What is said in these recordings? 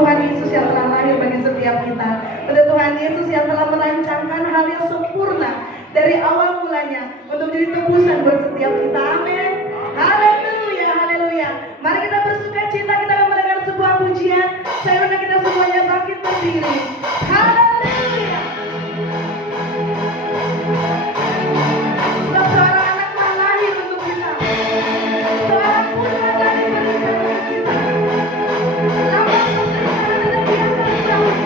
Tuhan Yesus yang telah lahir bagi setiap kita, pada Tuhan Yesus yang telah merancangkan hal yang sempurna dari awal mulanya untuk menjadi tebusan buat setiap kita. Amin. Haleluya, haleluya. Mari kita bersuka cita, kita akan mendengar sebuah pujian. Saya undang kita semuanya bangkit berdiri. Haleluya. Sebab seorang anak telah lahir untuk kita, seorang putra telah diberikan untuk kita. Lama sengsara dan dia tersahut.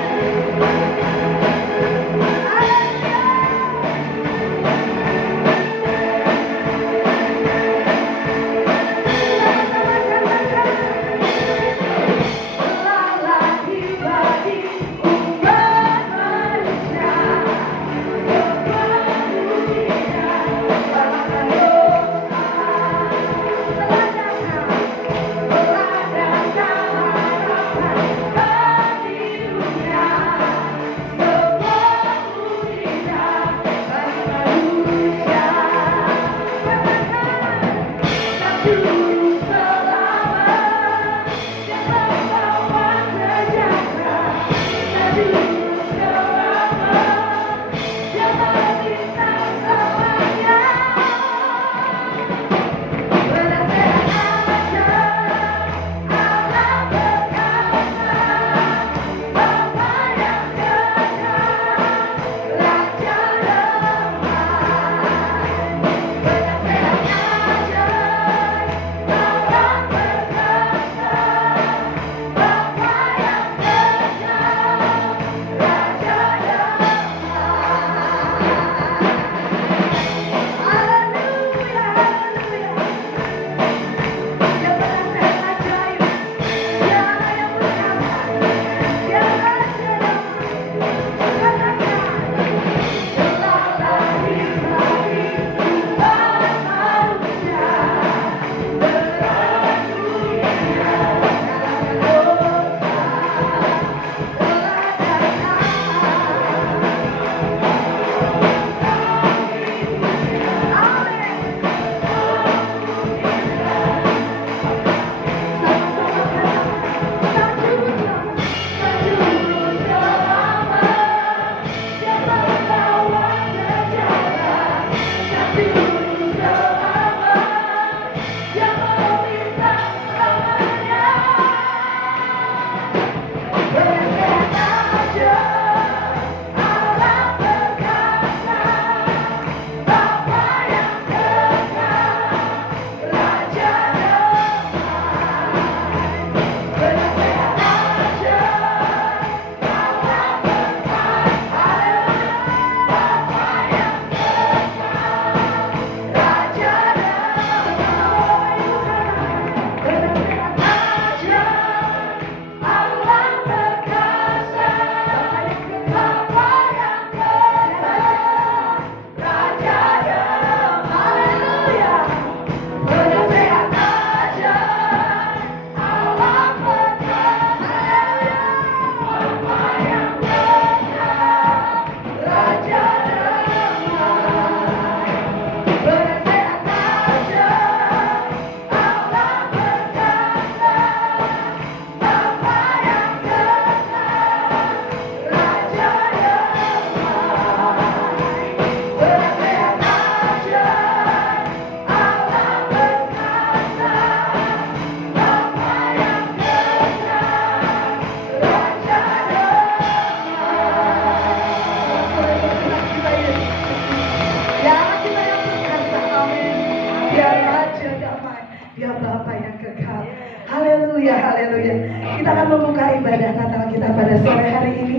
Haleluya, haleluya. Kita akan membuka ibadah Natal kita pada sore hari ini.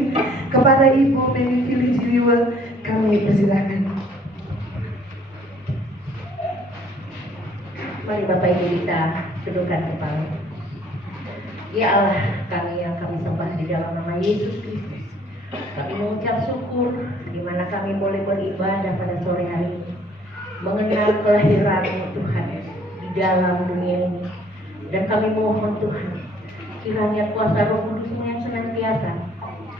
Kepada Ibu Memi Fili Jiliwel, kami persilakan. Mari Bapak Ibu kita tundukkan kepala. Ya Allah, kami yang kami sembah di dalam nama Yesus Kristus, kami mengucap syukur di mana kami boleh beribadah pada sore hari ini, mengenal kelahiran Tuhan di dalam dunia ini. Dan kami mohon Tuhan, kiranya kuasa Roh Kudus yang senantiasa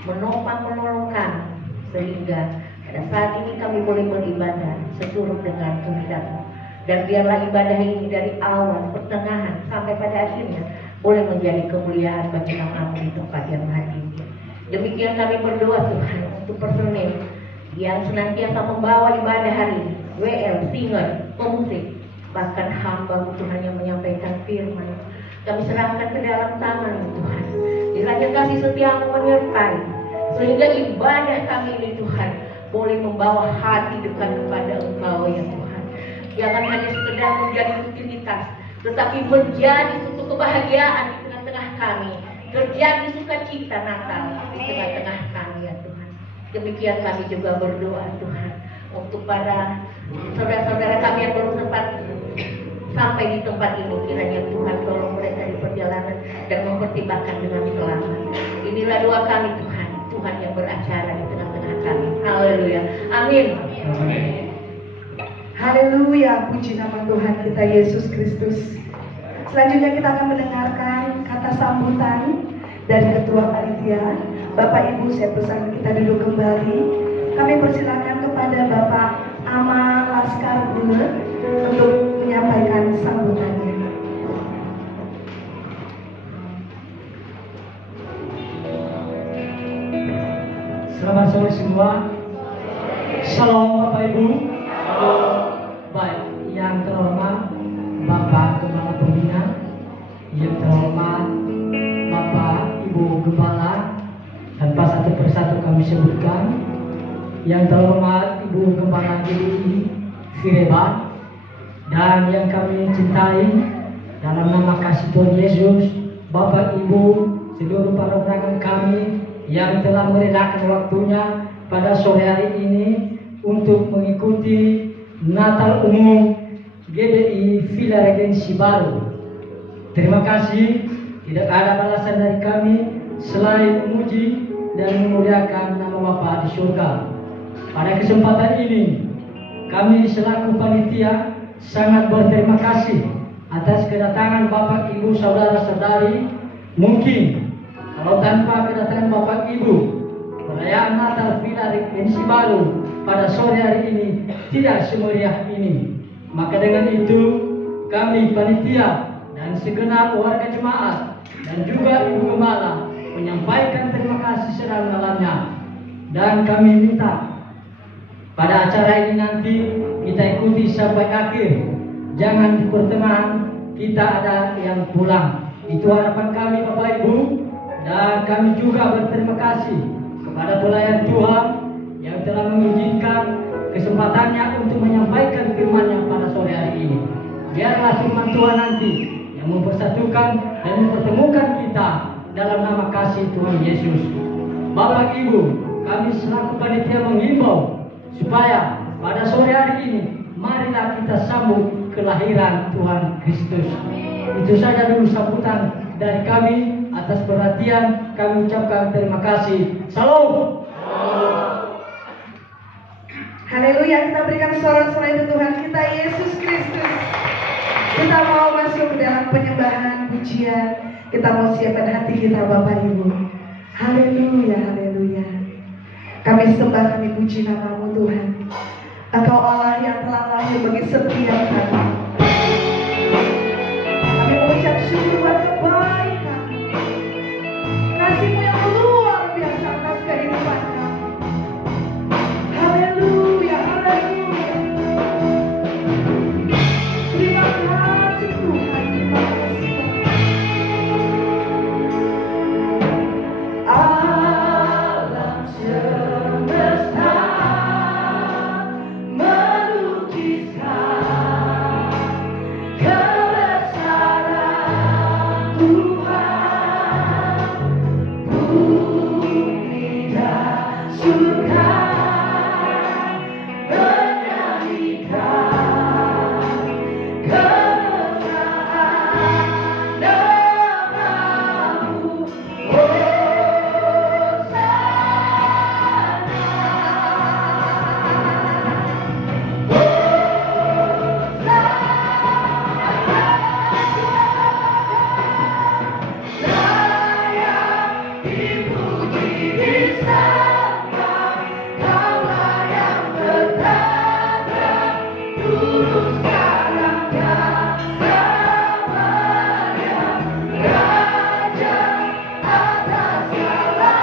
menopang menolong kami, sehingga pada saat ini kami boleh beribadah seturut dengan kehendak-Mu. Dan biarlah ibadah ini dari awal, pertengahan, sampai pada akhirnya boleh menjadi kemuliaan bagi nama-Mu di tempat yang Demikian kami berdoa Tuhan untuk personil yang senantiasa membawa ibadah hari ini, WL, singer, pemusik, bahkan hamba Tuhan yang menyampaikan firman. Kami serahkan ke dalam tangan Tuhan. Kiranya kasih setiamu menyertai, sehingga ibadah kami ini Tuhan boleh membawa hati dekat kepada Engkau ya Tuhan. Jangan hanya sekedar menjadi rutinitas, tetapi menjadi suatu kebahagiaan di tengah-tengah kami, terjadi sukacita Natal di tengah-tengah kami ya Tuhan. Demikian kami juga berdoa Tuhan untuk para saudara-saudara kami yang belum sempat sampai di tempat ini. Kiranya Tuhan tolong mereka di perjalanan dan mempertimbangkan dengan selamat. Inilah doa kami Tuhan, Tuhan yang beracara di tengah-tengah kami. Haleluya, amin. Haleluya, puji nama Tuhan kita Yesus Kristus. Selanjutnya kita akan mendengarkan kata sambutan dari Ketua Panitia. Bapak Ibu, saya persilakan kita duduk kembali. Kami persilakan kepada Bapak Amal Laskar Bulet untuk menyampaikan sambutannya. Selamat sore semua. Shalom Bapak Ibu. Baik, yang terhormat Bapak Gembala Pembina, yang terhormat Bapak Ibu Gembala, tanpa satu persatu kami sebutkan. Yang terhormat Ibu Gembala GDI Fireba, dan yang kami cintai dalam nama kasih Tuhan Yesus, Bapak Ibu seluruh para undangan kami yang telah merelakan waktunya pada sore hari ini untuk mengikuti Natal Umum GDI Villa Regensi Baru. Terima kasih, tidak ada balasan dari kami selain memuji dan memuliakan nama Bapa di surga. Pada kesempatan ini, kami selaku panitia sangat berterima kasih atas kedatangan Bapak Ibu Saudara-saudari. Mungkin kalau tanpa kedatangan Bapak Ibu, perayaan Natal Villa Regensi Baru pada sore hari ini tidak semeriah ini. Maka dengan itu, kami panitia dan segenap warga jemaat dan juga Ibu Gembala menyampaikan terima kasih sedalam-dalamnya. Dan kami minta pada acara ini nanti kita ikuti sampai akhir. Jangan di pertengahan kita ada yang pulang. Itu harapan kami Bapak Ibu. Dan kami juga berterima kasih kepada pelayan Tuhan yang telah mengizinkan kesempatannya untuk menyampaikan firman-Nya pada sore hari ini. Biarlah firman Tuhan nanti yang mempersatukan dan mempertemukan kita dalam nama kasih Tuhan Yesus. Bapak Ibu, kami selaku panitia menghimbau supaya pada sore hari ini marilah kita sambut kelahiran Tuhan Kristus. Itu saja dulu sambutan dari kami. Atas perhatian kami ucapkan terima kasih. Salam. Haleluya, kita berikan sorak-sorai untuk Tuhan kita Yesus Kristus. Kita mau masuk ke dalam penyembahan pujian. Kita mau siapkan hati kita Bapak Ibu. Haleluya, haleluya. Kami sembah, kami puji nama-Mu Tuhan. Engkau Allah yang telah lahir bagi setiap kami. Kami mengucap syukur buat kebaikan kasih-Mu yang luar biasa atas kehidupan kami. Haleluya, haleluya. Terima kasih Tuhan, terima kasih Tuhan. Alam semesta melukiskan kebesaran Tuhan. Bumi dan surga menyanyikan kebesaran nama-Mu. Raja atas segala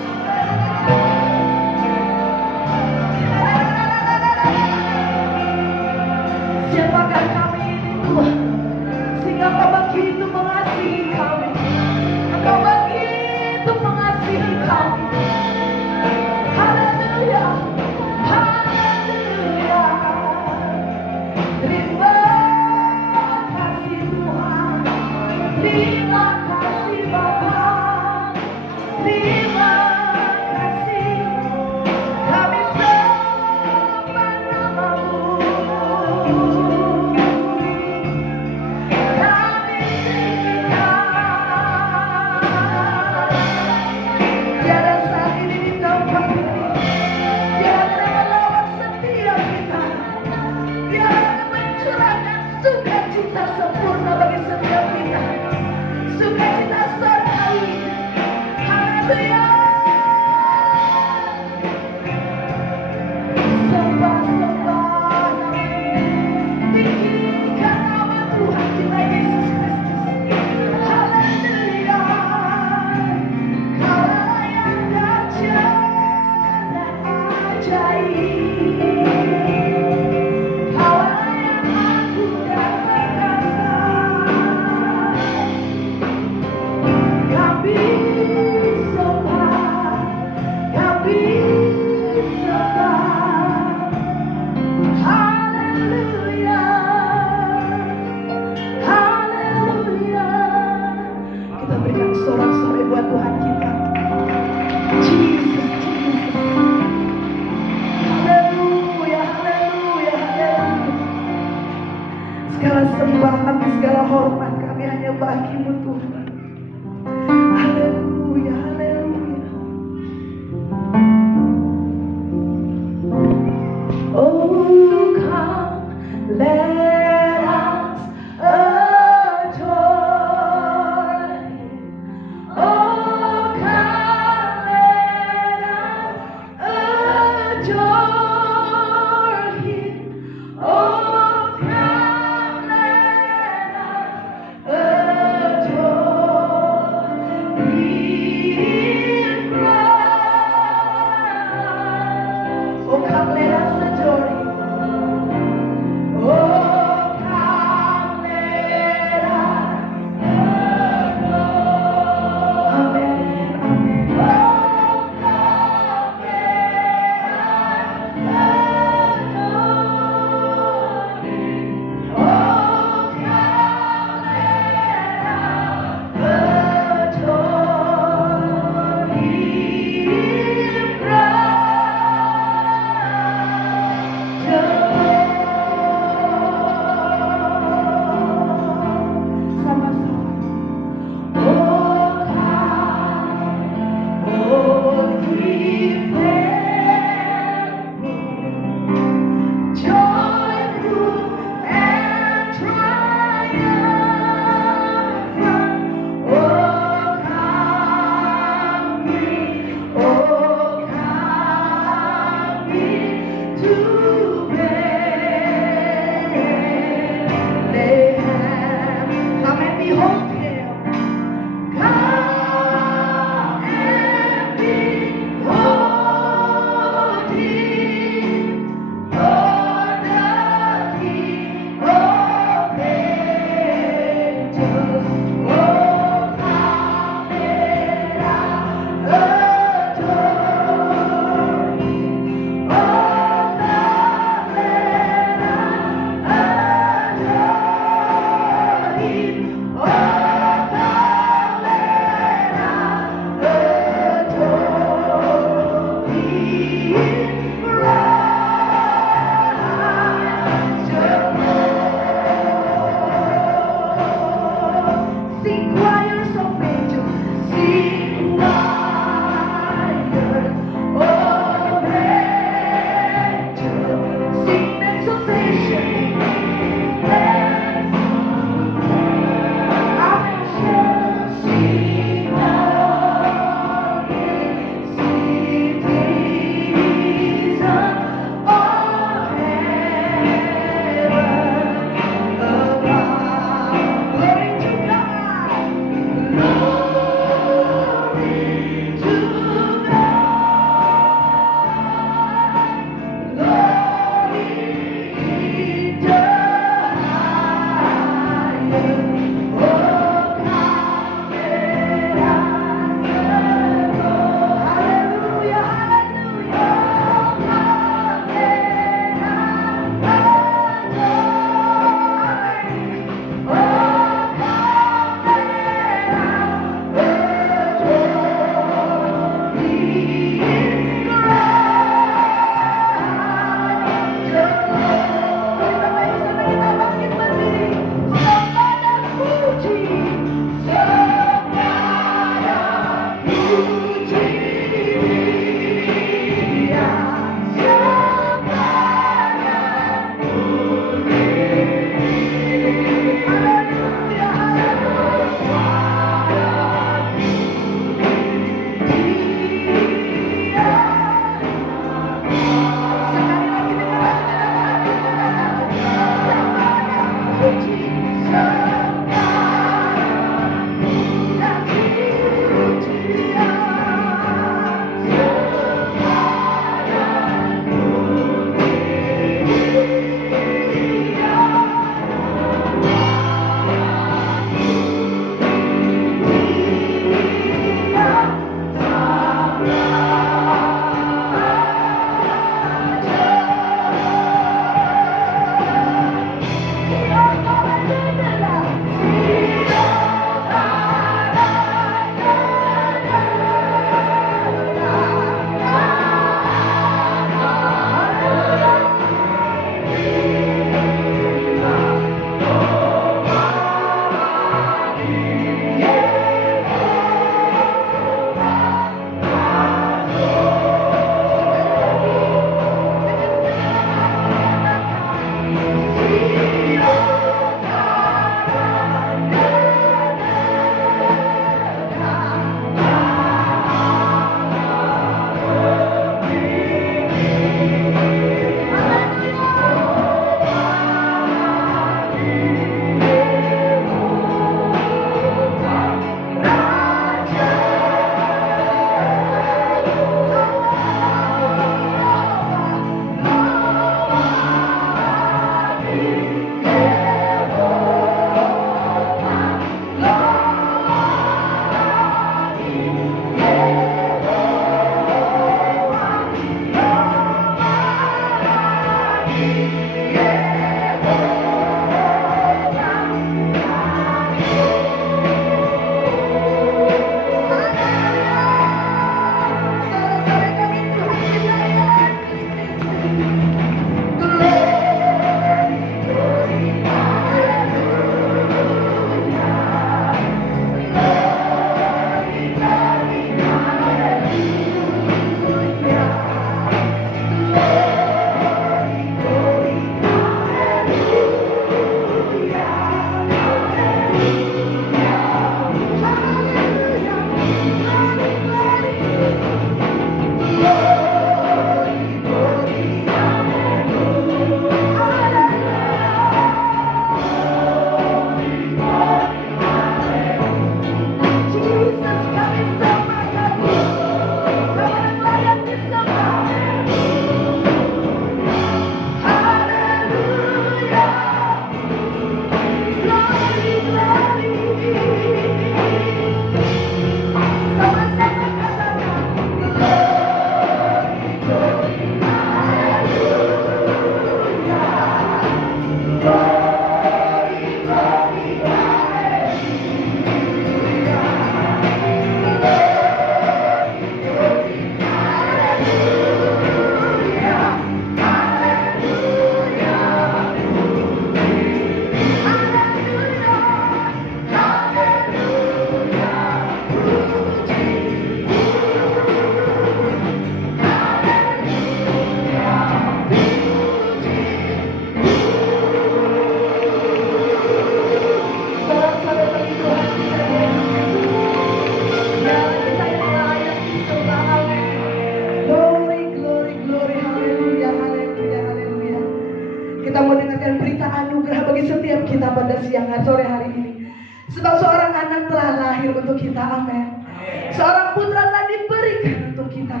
kita, amin. Seorang putra telah diberikan untuk kita.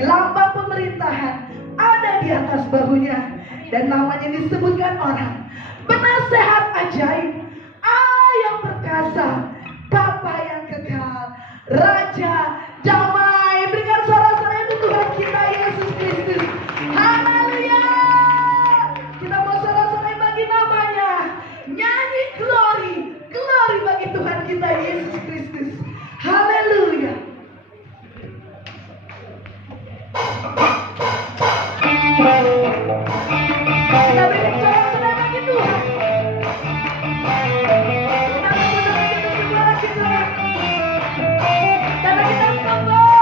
Lambang pemerintahan ada di atas bahunya, dan namanya disebutkan orang penasehat ajaib, Allah yang perkasa, Bapa yang kekal, Raja damai. Berikan sorak-sorai untuk Tuhan kita Yesus Kristus. Haleluya. Kita mau sorak-sorai bagi namanya, nyanyi glory, glory bagi Tuhan kita Yesus Kristus. Haleluya. Kita berikan sorak-sorai bagi Tuhan. Kita berikan sorak-sorai bagi Tuhan. Karena kita sembah.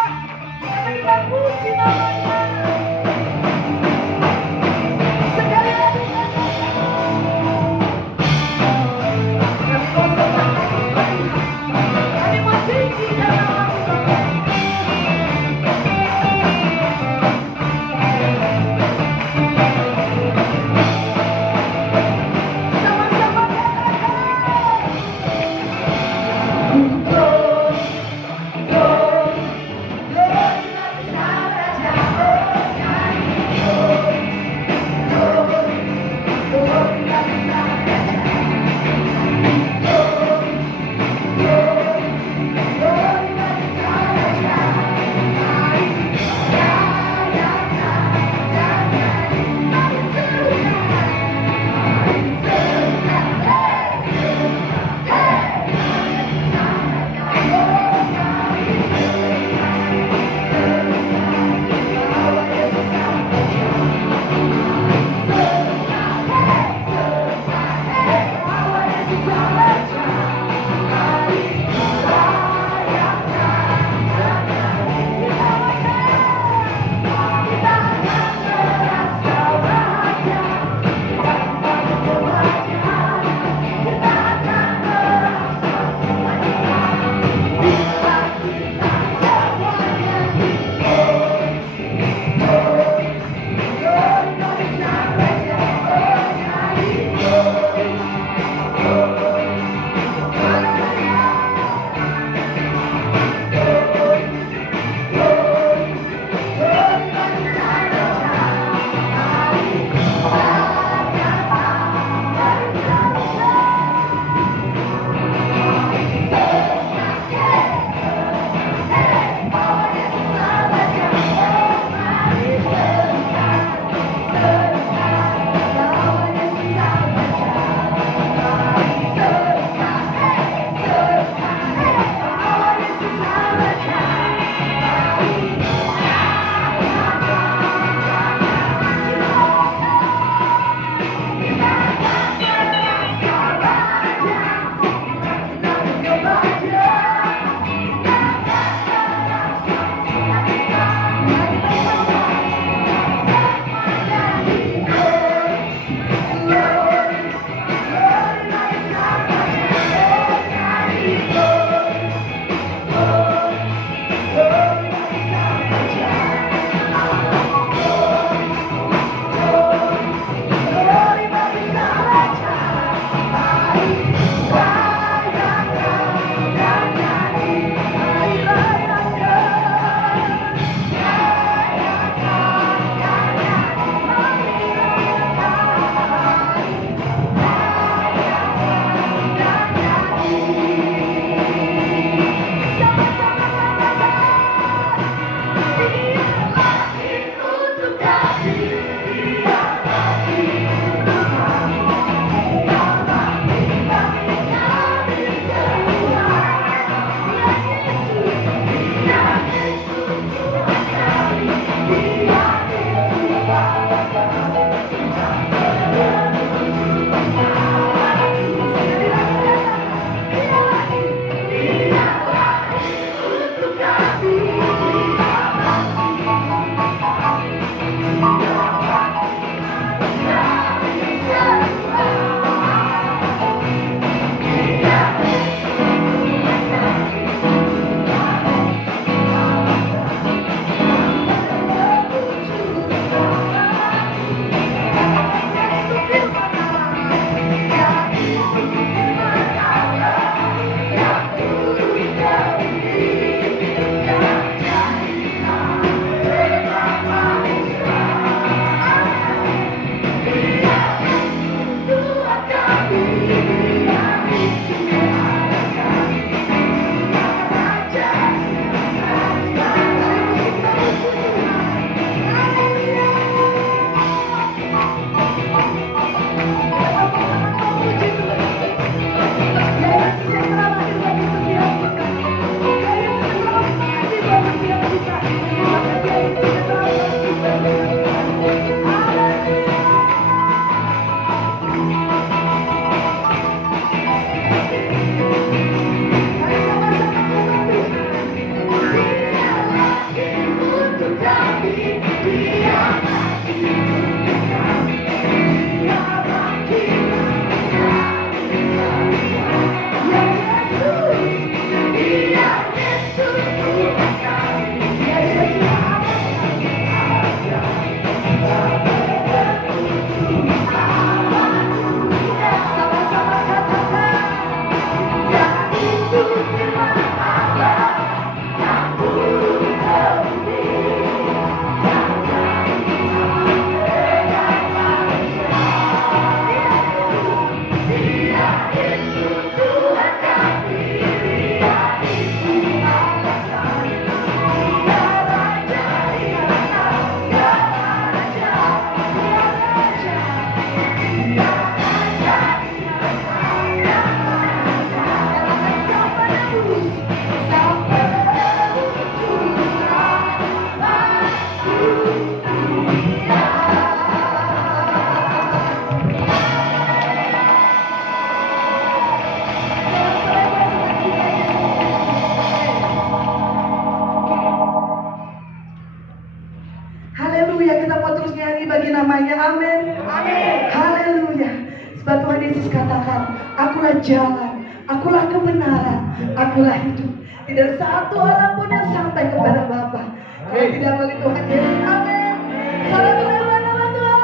Akulah jalan, akulah kebenaran, akulah hidup. Tidak satu orang pun yang sampai kepada Bapa kalau tidak melalui Tuhan Yesus. Amin. Salam menyembah nama Tuhan.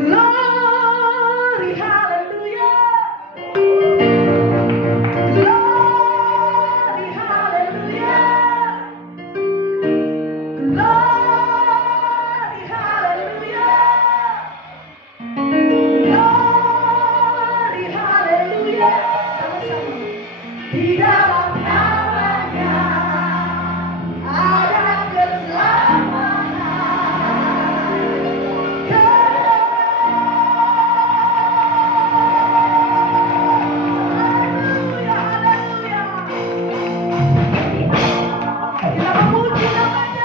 Glory, haleluya. Glory, haleluya. Glory, haleluya. Glory, haleluya. Sama-sama. Di dalam namanya ada keselamatan. Haleluya, haleluya. Kita memuji namanya.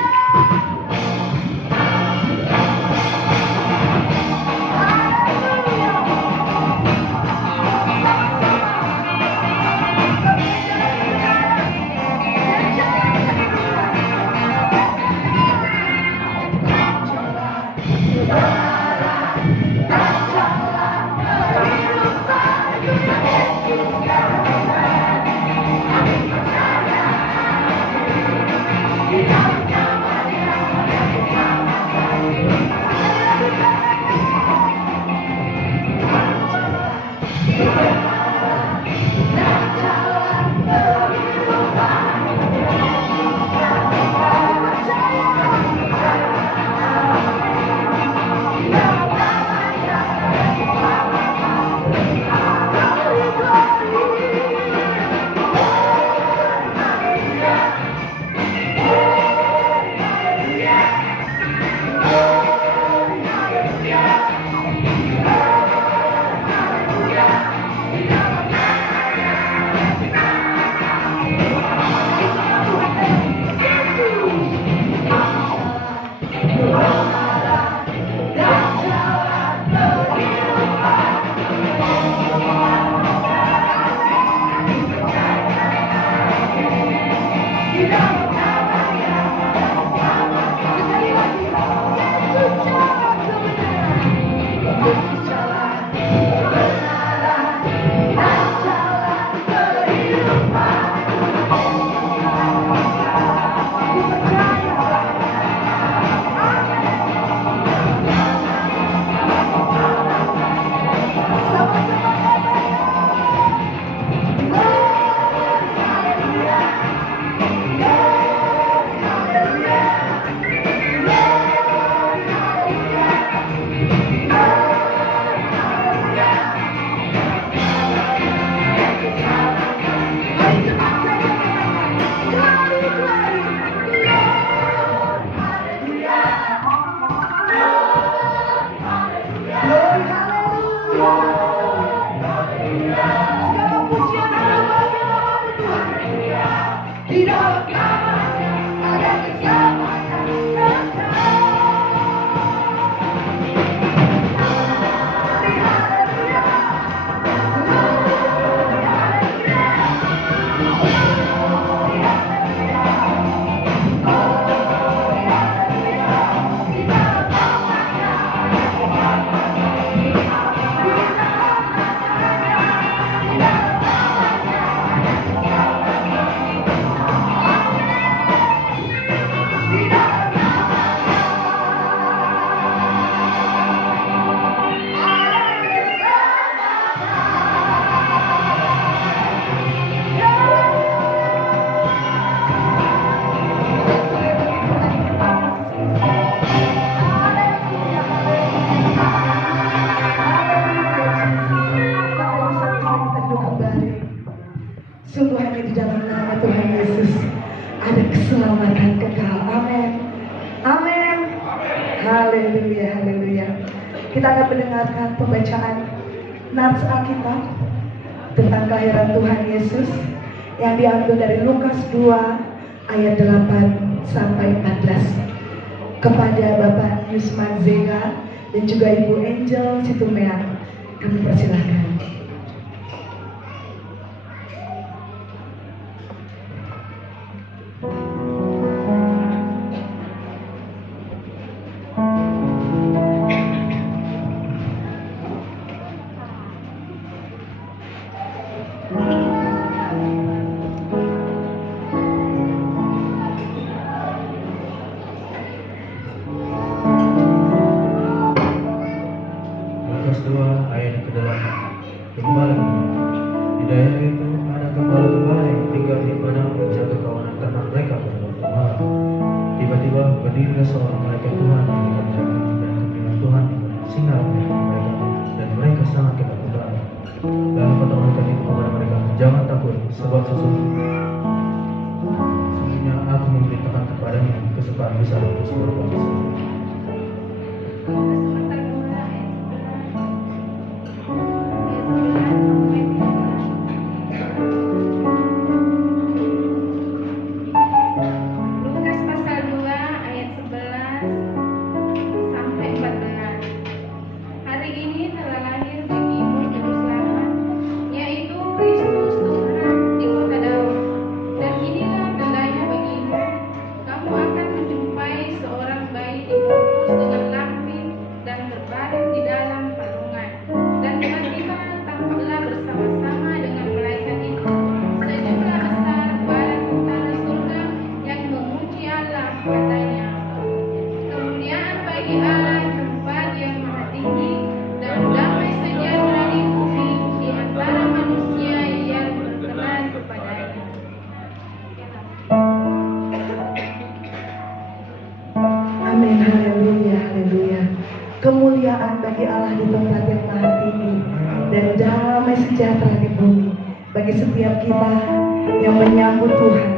Sungguh hanya di dalam nama Tuhan Yesus ada keselamatan kekal. Amin. Amin. Haleluya, haleluya. Kita akan mendengarkan pembacaan nats Alkitab tentang kelahiran Tuhan Yesus yang diambil dari Lukas 2 ayat 8 sampai 14. Kepada Bapak Yusman Zega dan juga Ibu Angel Situmean, kami persilahkan. sesungguhnya. Sesungguhnya aku memberitakan kepadamu kesukaan besar untuk seluruh bangsa. Lukas pasal 2 ayat 11 sampai 14. Hari ini telah lahir bagimu juru selamat, yaitu Kristus Tuhan di kota Daud. Dan inilah tandanya bagimu, kamu akan menjumpai seorang bayi dibungkus dengan lampin dan berbaring di dalam palungan. Dan tiba-tiba tampaklah bersama-sama dengan malaikat itu sejumlah besar bala tentara surga yang memuji Allah, katanya, kemuliaan bagi Allah tempat yang maha tinggi, dan damai sejahtera di bumi di antara manusia yang berkenan kepadanya. Amin, haleluya, haleluya. Kemuliaan bagi Allah di tempat yang maha tinggi, dan damai sejahtera di bumi bagi setiap kita yang menyambut Tuhan,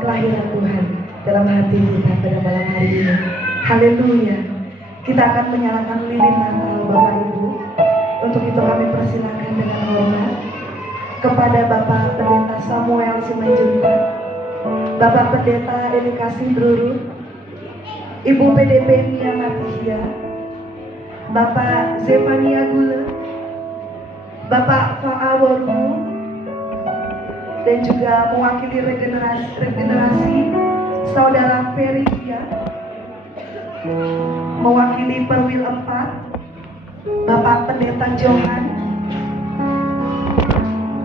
kelahiran Tuhan dalam hati kita pada malam hari ini. Haleluya. Kita akan menyalakan lilin Natal, Bapak Ibu. Untuk itu kami persilakan dengan hormat kepada Bapak Pendeta Samuel Simanjuntak, Bapak Pendeta Eli Kasih Bruru, Ibu PDP Nia Matihia, Bapak Zefania Gule, Bapak Fa'awaru, dan juga mewakili regenerasi Saudara Ferry Dia, mewakili Perwil 4, Bapak Pendeta Johan,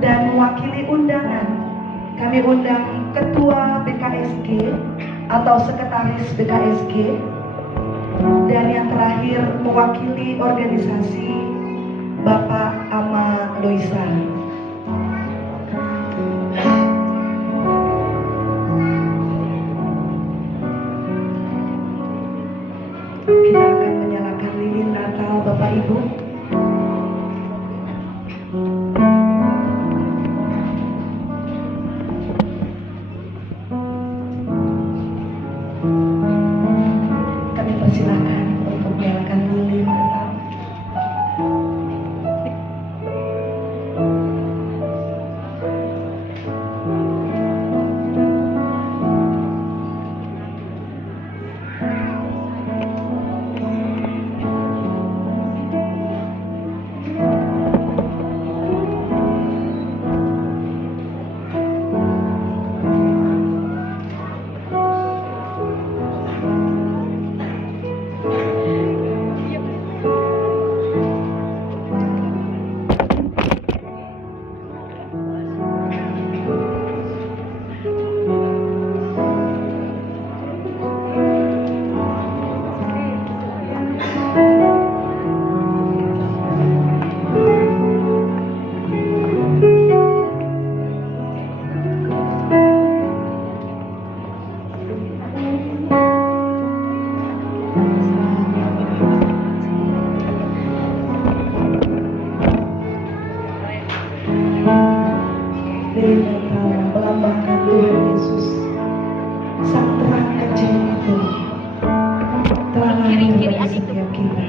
dan mewakili undangan. Kami undang Ketua BKSG atau Sekretaris BKSG, dan yang terakhir mewakili organisasi Bapak Ama Loisa. Kita akan menyalakan lilin Natal, Bapak Ibu. Kami persilakan untuk menyalakan lilin Natal. Lilin Natal melambangkan Tuhan Yesus, sang terang ajaib itu telah lahir bagi setiap kita.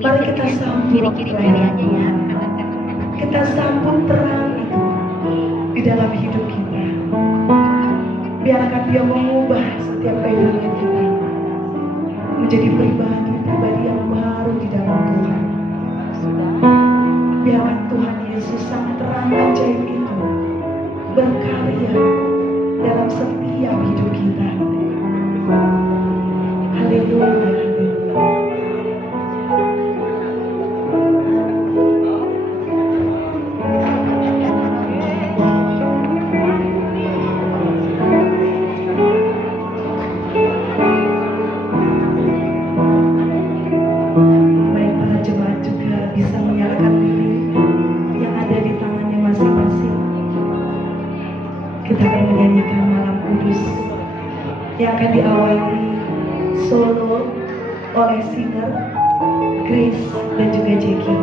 Mari kita sambut kelahiran Tuhan. Kita sambut terang itu di dalam hidup kita. Biarkan Dia mengubah setiap kehidupan kita menjadi pribadi yang baru di dalam Tuhan. Biarkan Tuhan Yesus sang terang ajaib itu berkarya dalam setiap hidup kita. Haleluya, haleluya. Baik, para jemaat juga bisa menyalakan lilin yang ada di tangannya masing-masing. Kita akan menyanyikan Malam Kudus yang akan diawali solo oleh singer Grace dan juga Jackie.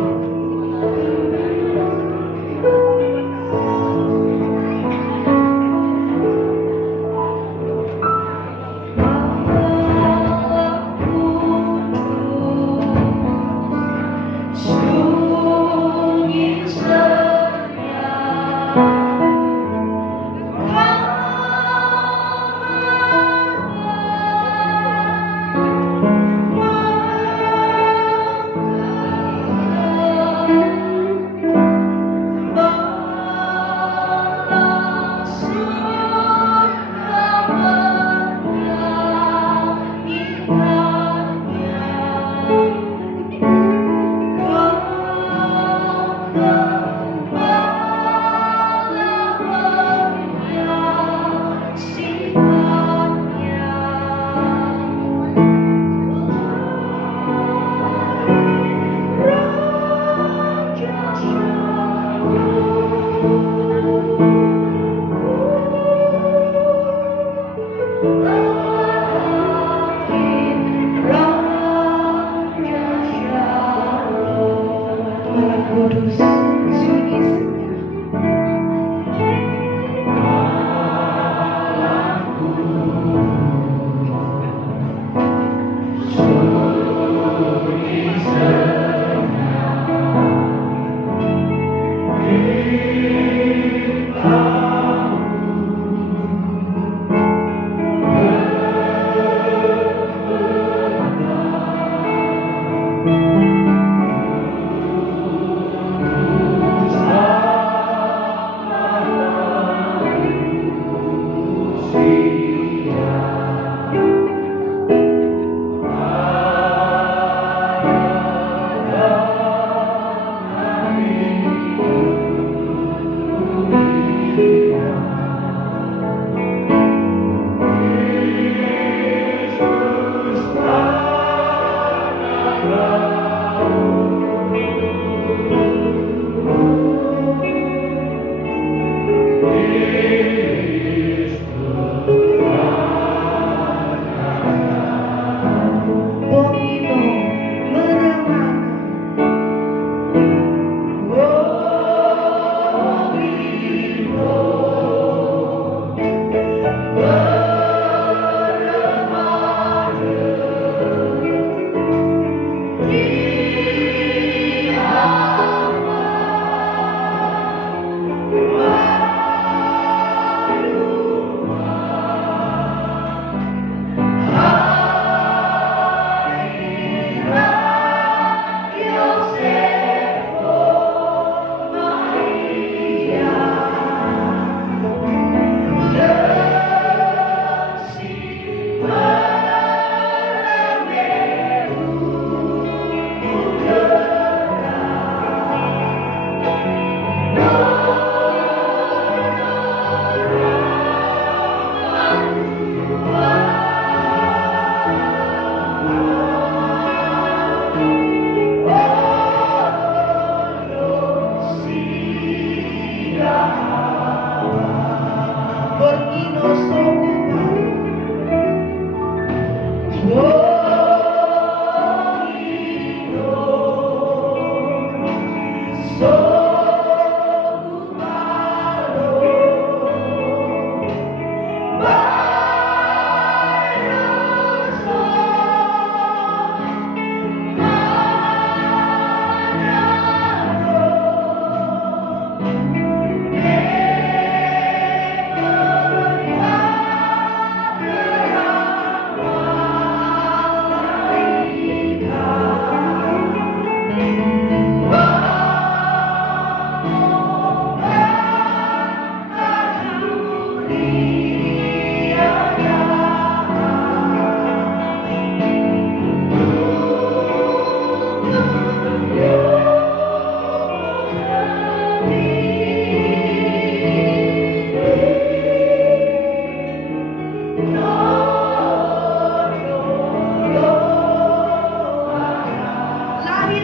Lahir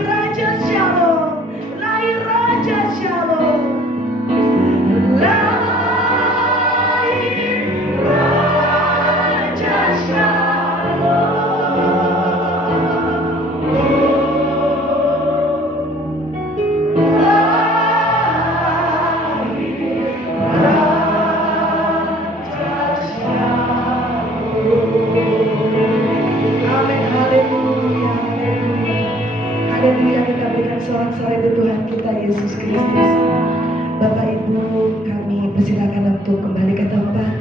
Raja Shalom, lahir Raja Shalom, lahir Raja Amin, haleluya, haleluya. Haleluya, kita berikan sorak-sorai di Tuhan kita Yesus Kristus. Bapak Ibu, kami persilakan untuk kembali ke tempat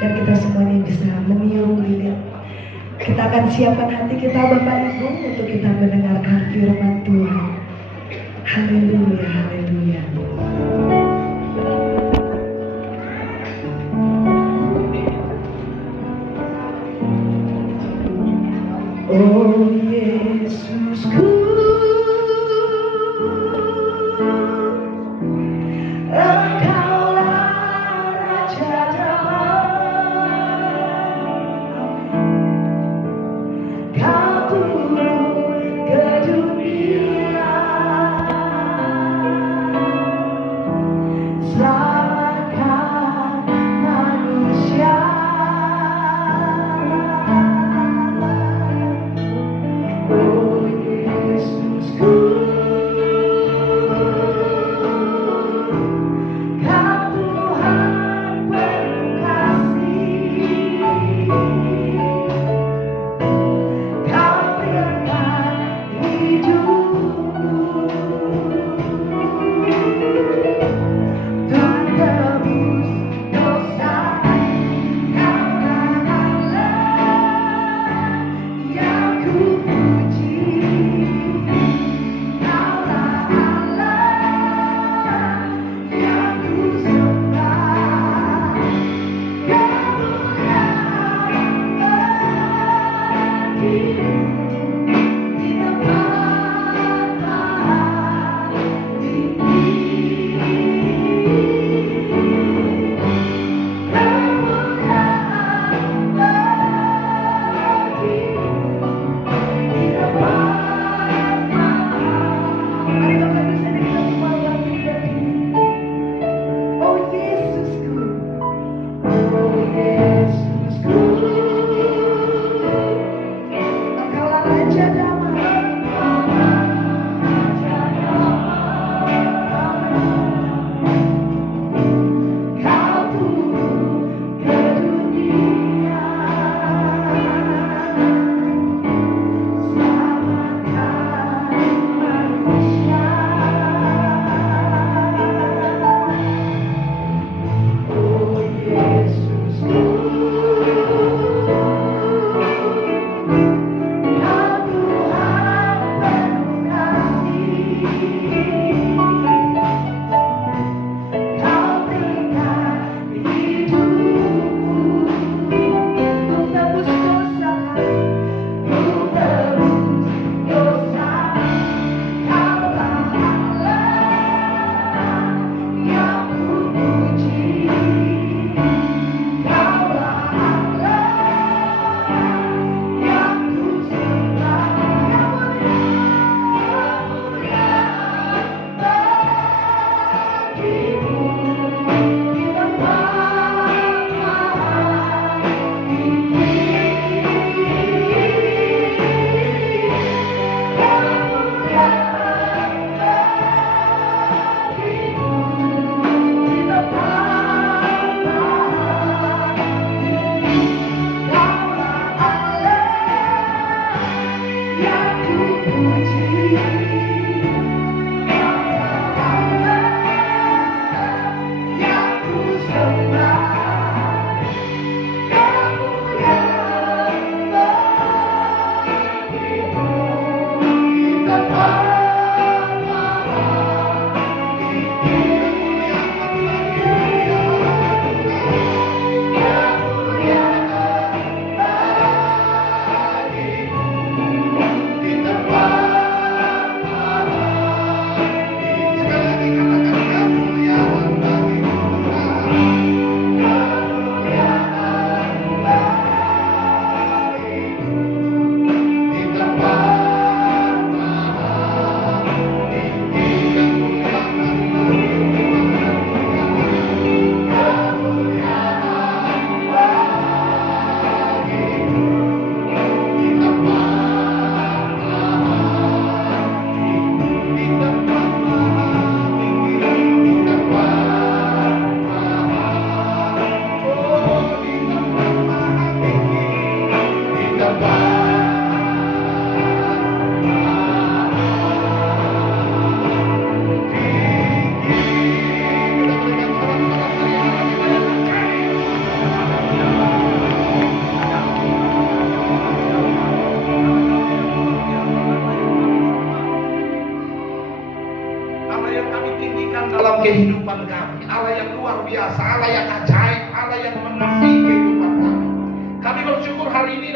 dan kita semuanya bisa meniup lilin. Kita akan siapkan hati kita Bapak Ibu untuk kita mendengarkan firman Tuhan. Haleluya, haleluya. Oh Yesusku, Engkaulah Raja damai. Kau turun ke dunia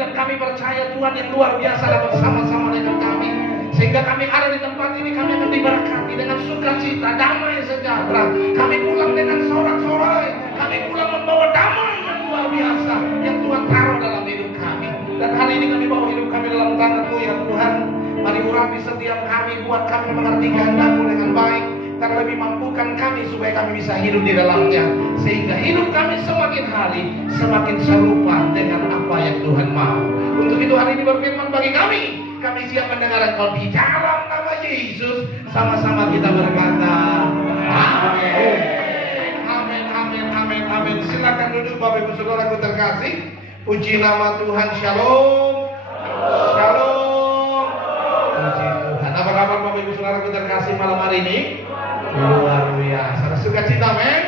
dan kami percaya Tuhan yang luar biasa dan bersama-sama dengan kami. Sehingga kami ada di tempat ini, kami akan diberkati dengan sukacita, damai sejahtera. Kami pulang dengan sorak-sorai. Kami pulang membawa damai yang luar biasa yang Tuhan taruh dalam hidup kami. Dan hari ini kami bawa hidup kami dalam tangan-Mu ya Tuhan. Mari urapi setiap kami, buat kami mengerti kehendak-Mu dengan baik. Dan lebih mampukan kami supaya kami bisa hidup di dalamnya. Sehingga hidup kami semakin hari semakin serupa dengan apa yang Tuhan mau. Untuk itu hari ini berfirman bagi kami. Kami siap mendengar Engkau di dalam nama Yesus. Sama-sama kita berkata amin. Amin, amin, amin, amin. Silakan duduk Bapak Ibu Saudaraku terkasih. Puji nama Tuhan. Shalom. Shalom. Puji Tuhan. Apa kabar Bapak Ibu Saudaraku terkasih malam hari ini? Luar biasa. Sukacita, men?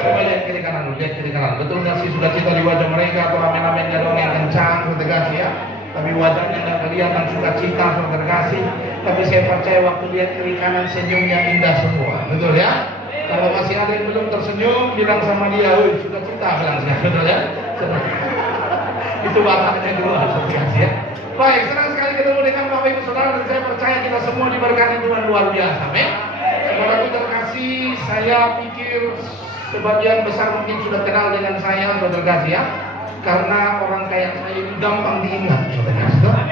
Coba lihat kiri kanan dulu, lihat kiri kanan. Betul nggak sih sukacita di wajah mereka atau amin-aminnya doang yang kencang, tegas ya? Tapi wajahnya nggak kelihatan sukacita, saudara kasih. Tapi saya percaya waktu lihat kiri kanan senyumnya indah semua, betul ya? Kalau masih ada yang belum tersenyum, bilang sama dia, "Woi, sukacita," bilang saya, betul ya? Itu bapaknya dulu, saudara kasih ya. Baik, senang sekali ketemu dengan Bapak Ibu Saudara dan saya percaya kita semua diberkati Tuhan luar biasa, amin. Saudaraku terkasih, saya pikir sebagian besar mungkin sudah kenal dengan saya, saudara kasih ya. Karena orang kayak saya ini gampang diingat, saudara.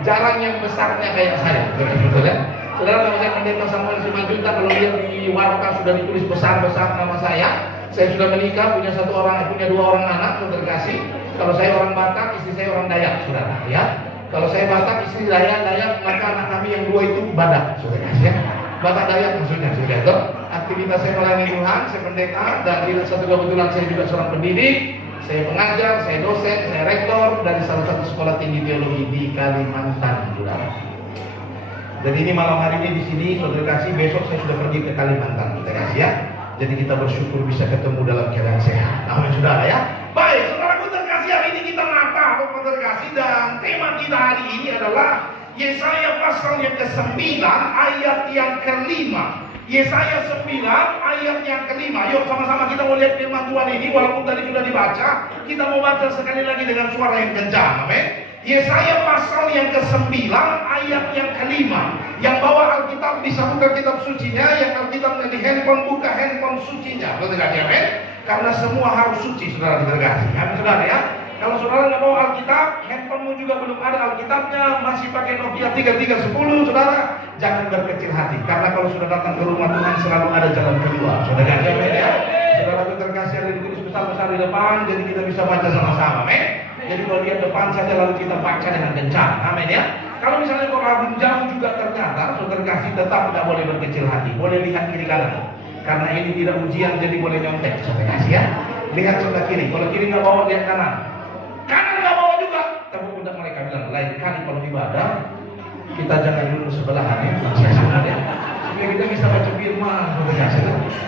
Jarang yang besarnya kayak saya, saudara. Saudara, kalau saya pendeta Samuel Simanjuntak, kalau lihat di warta sudah ditulis besar-besar nama saya. Saya sudah menikah, punya dua orang anak, saudara kasih. Kalau saya orang Batak, istri saya orang Dayak, saudara. Ya. Kalau saya Batak, istri Dayak, maka anak kami yang dua itu Badak, saudara kasih. Ya. Batak Dayak maksudnya, saudara. Aktivitas saya melayani Tuhan, saya pendeta, dan di satu kebetulan saya juga seorang pendidik. Saya pengajar, saya dosen, saya rektor dari salah satu sekolah tinggi teologi di Kalimantan, saudara. Dan ini malam hari ini di sini, saudara kasih, besok saya sudah pergi ke Kalimantan, saudara kasih ya. Jadi kita bersyukur bisa ketemu dalam keadaan sehat. Amin, saudara ya. Baik, saudaraku terkasih, hari ini kita Natal, saudara kasih, dan tema kita hari ini adalah Yesaya pasal yang ke-9 ayat yang ke-5. Yesaya 9 ayat yang ke-5. Yuk sama-sama kita mau lihat firman Tuhan ini. Walaupun tadi sudah dibaca, kita mau baca sekali lagi dengan suara yang kencang. Amin. Yesaya pasal yang ke-9 ayat yang ke-5. Yang bawa Alkitab bisa buka kitab sucinya. Yang Alkitabnya di handphone, buka handphone sucinya. Betul tidak, amin? Karena semua harus suci, saudara diterkasih. Amin, saudara ya. Kalau saudara nggak bawa Alkitab, handphonemu juga belum ada Alkitabnya, masih pakai Nokia 3310, saudara, jangan berkecil hati. Karena kalau sudah datang ke rumah Tuhan selalu ada jalan keluar. Saudara ya, saudara terkasih ada ditulis besar-besar di depan, jadi kita bisa baca sama-sama, amin. Jadi kalau lihat depan saja lalu kita baca dengan kencang, amin ya. Kalau misalnya kau ragu jauh juga ternyata, saudara kasih tetap tidak boleh berkecil hati, boleh lihat kiri kanan. Karena ini tidak ujian, jadi boleh nyontek, saudara kasih ya. Lihat sebelah kiri, kalau kiri nggak bawa lihat kanan. Kanan nggak bawa juga. Tapi pundak mereka bilang lain kali kalau ibadah kita jangan dulu sebelahan ya, supaya kita bisa baca firman,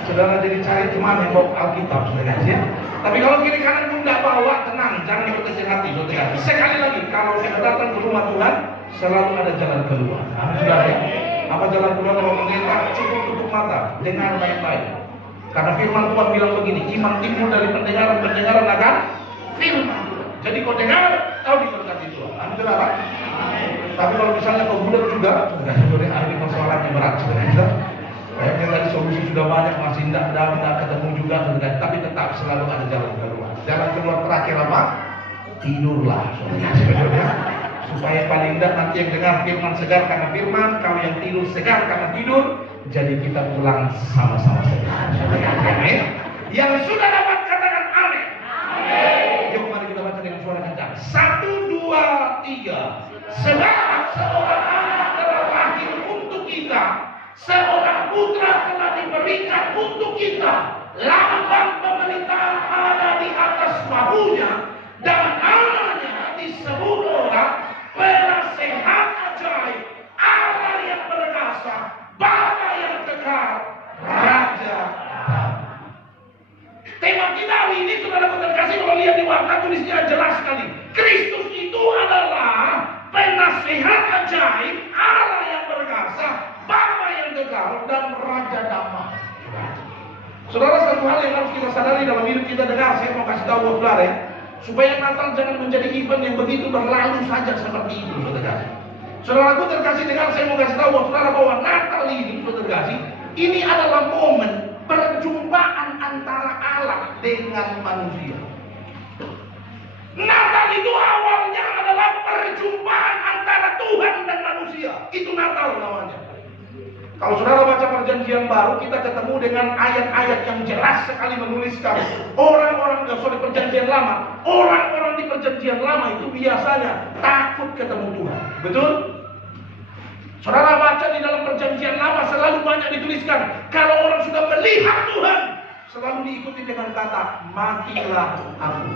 saudara jadi cari teman yang bawa Alkitab, saudara ya. Tapi kalau kiri kanan pun nggak bawa, tenang, jangan berkecil hati, saudara. Sekali lagi, kalau kita datang ke rumah Tuhan, selalu ada jalan keluar. Saudara ya. Apa jalan keluar kalau pendeta? Cukup tutup mata, dengar baik-baik. Karena firman Tuhan bilang begini, iman timbul dari pendengaran akan firman. Jadi kau dengar, kau diberkati Tuhan. Amin, saudara. Tapi kalau misalnya kau budak juga, saudara, ini persoalannya berat, saudara. Kayaknya tadi solusi sudah banyak, masih tidak ketemu juga, saudara. Tapi tetap selalu ada jalan keluar. Jalan keluar terakhir apa? Tidurlah, saudara. Supaya paling tidak nanti yang dengar firman segar karena firman, kau yang tidur segar karena tidur. Jadi kita pulang sama-sama segar. Amin. Yang sudah dapat katakan amin. Amin. Yuk mari kita baca dengan suara kencang. 1, 2, 3. Sebab seorang anak telah lahir untuk kita, seorang putra telah diberikan untuk kita, lambang pemerintahan ada di atas bahunya, dan namanya disebut orang penasehat ajaib, Allah yang perkasa, Bapa yang kekal, Raja. Tema kita hari ini, saudara terkasih, kalau lihat di warta tulisnya jelas sekali. Kristus itu adalah penasehat ajaib, Allah yang perkasa, Bapa yang kekal, dan Raja damai. Saudara, satu hal yang harus kita sadari dalam hidup kita, dengar, saya mau kasih tahu saudara ya. Supaya Natal jangan menjadi event yang begitu berlalu saja seperti itu, saudara. Saudaraku terkasih, dengan saya mau kasih tahu saudara bahwa Natal ini, saudara terkasih, ini adalah momen perjumpaan antara Allah dengan manusia. Natal itu awalnya adalah perjumpaan antara Tuhan dan manusia. Itu Natal namanya. Kalau saudara baca perjanjian baru, kita ketemu dengan ayat-ayat yang jelas sekali menuliskan perjanjian lama. Orang-orang di perjanjian lama itu biasanya takut ketemu Tuhan. Betul? Saudara baca di dalam perjanjian lama selalu banyak dituliskan, kalau orang sudah melihat Tuhan, selalu diikuti dengan kata, matilah aku,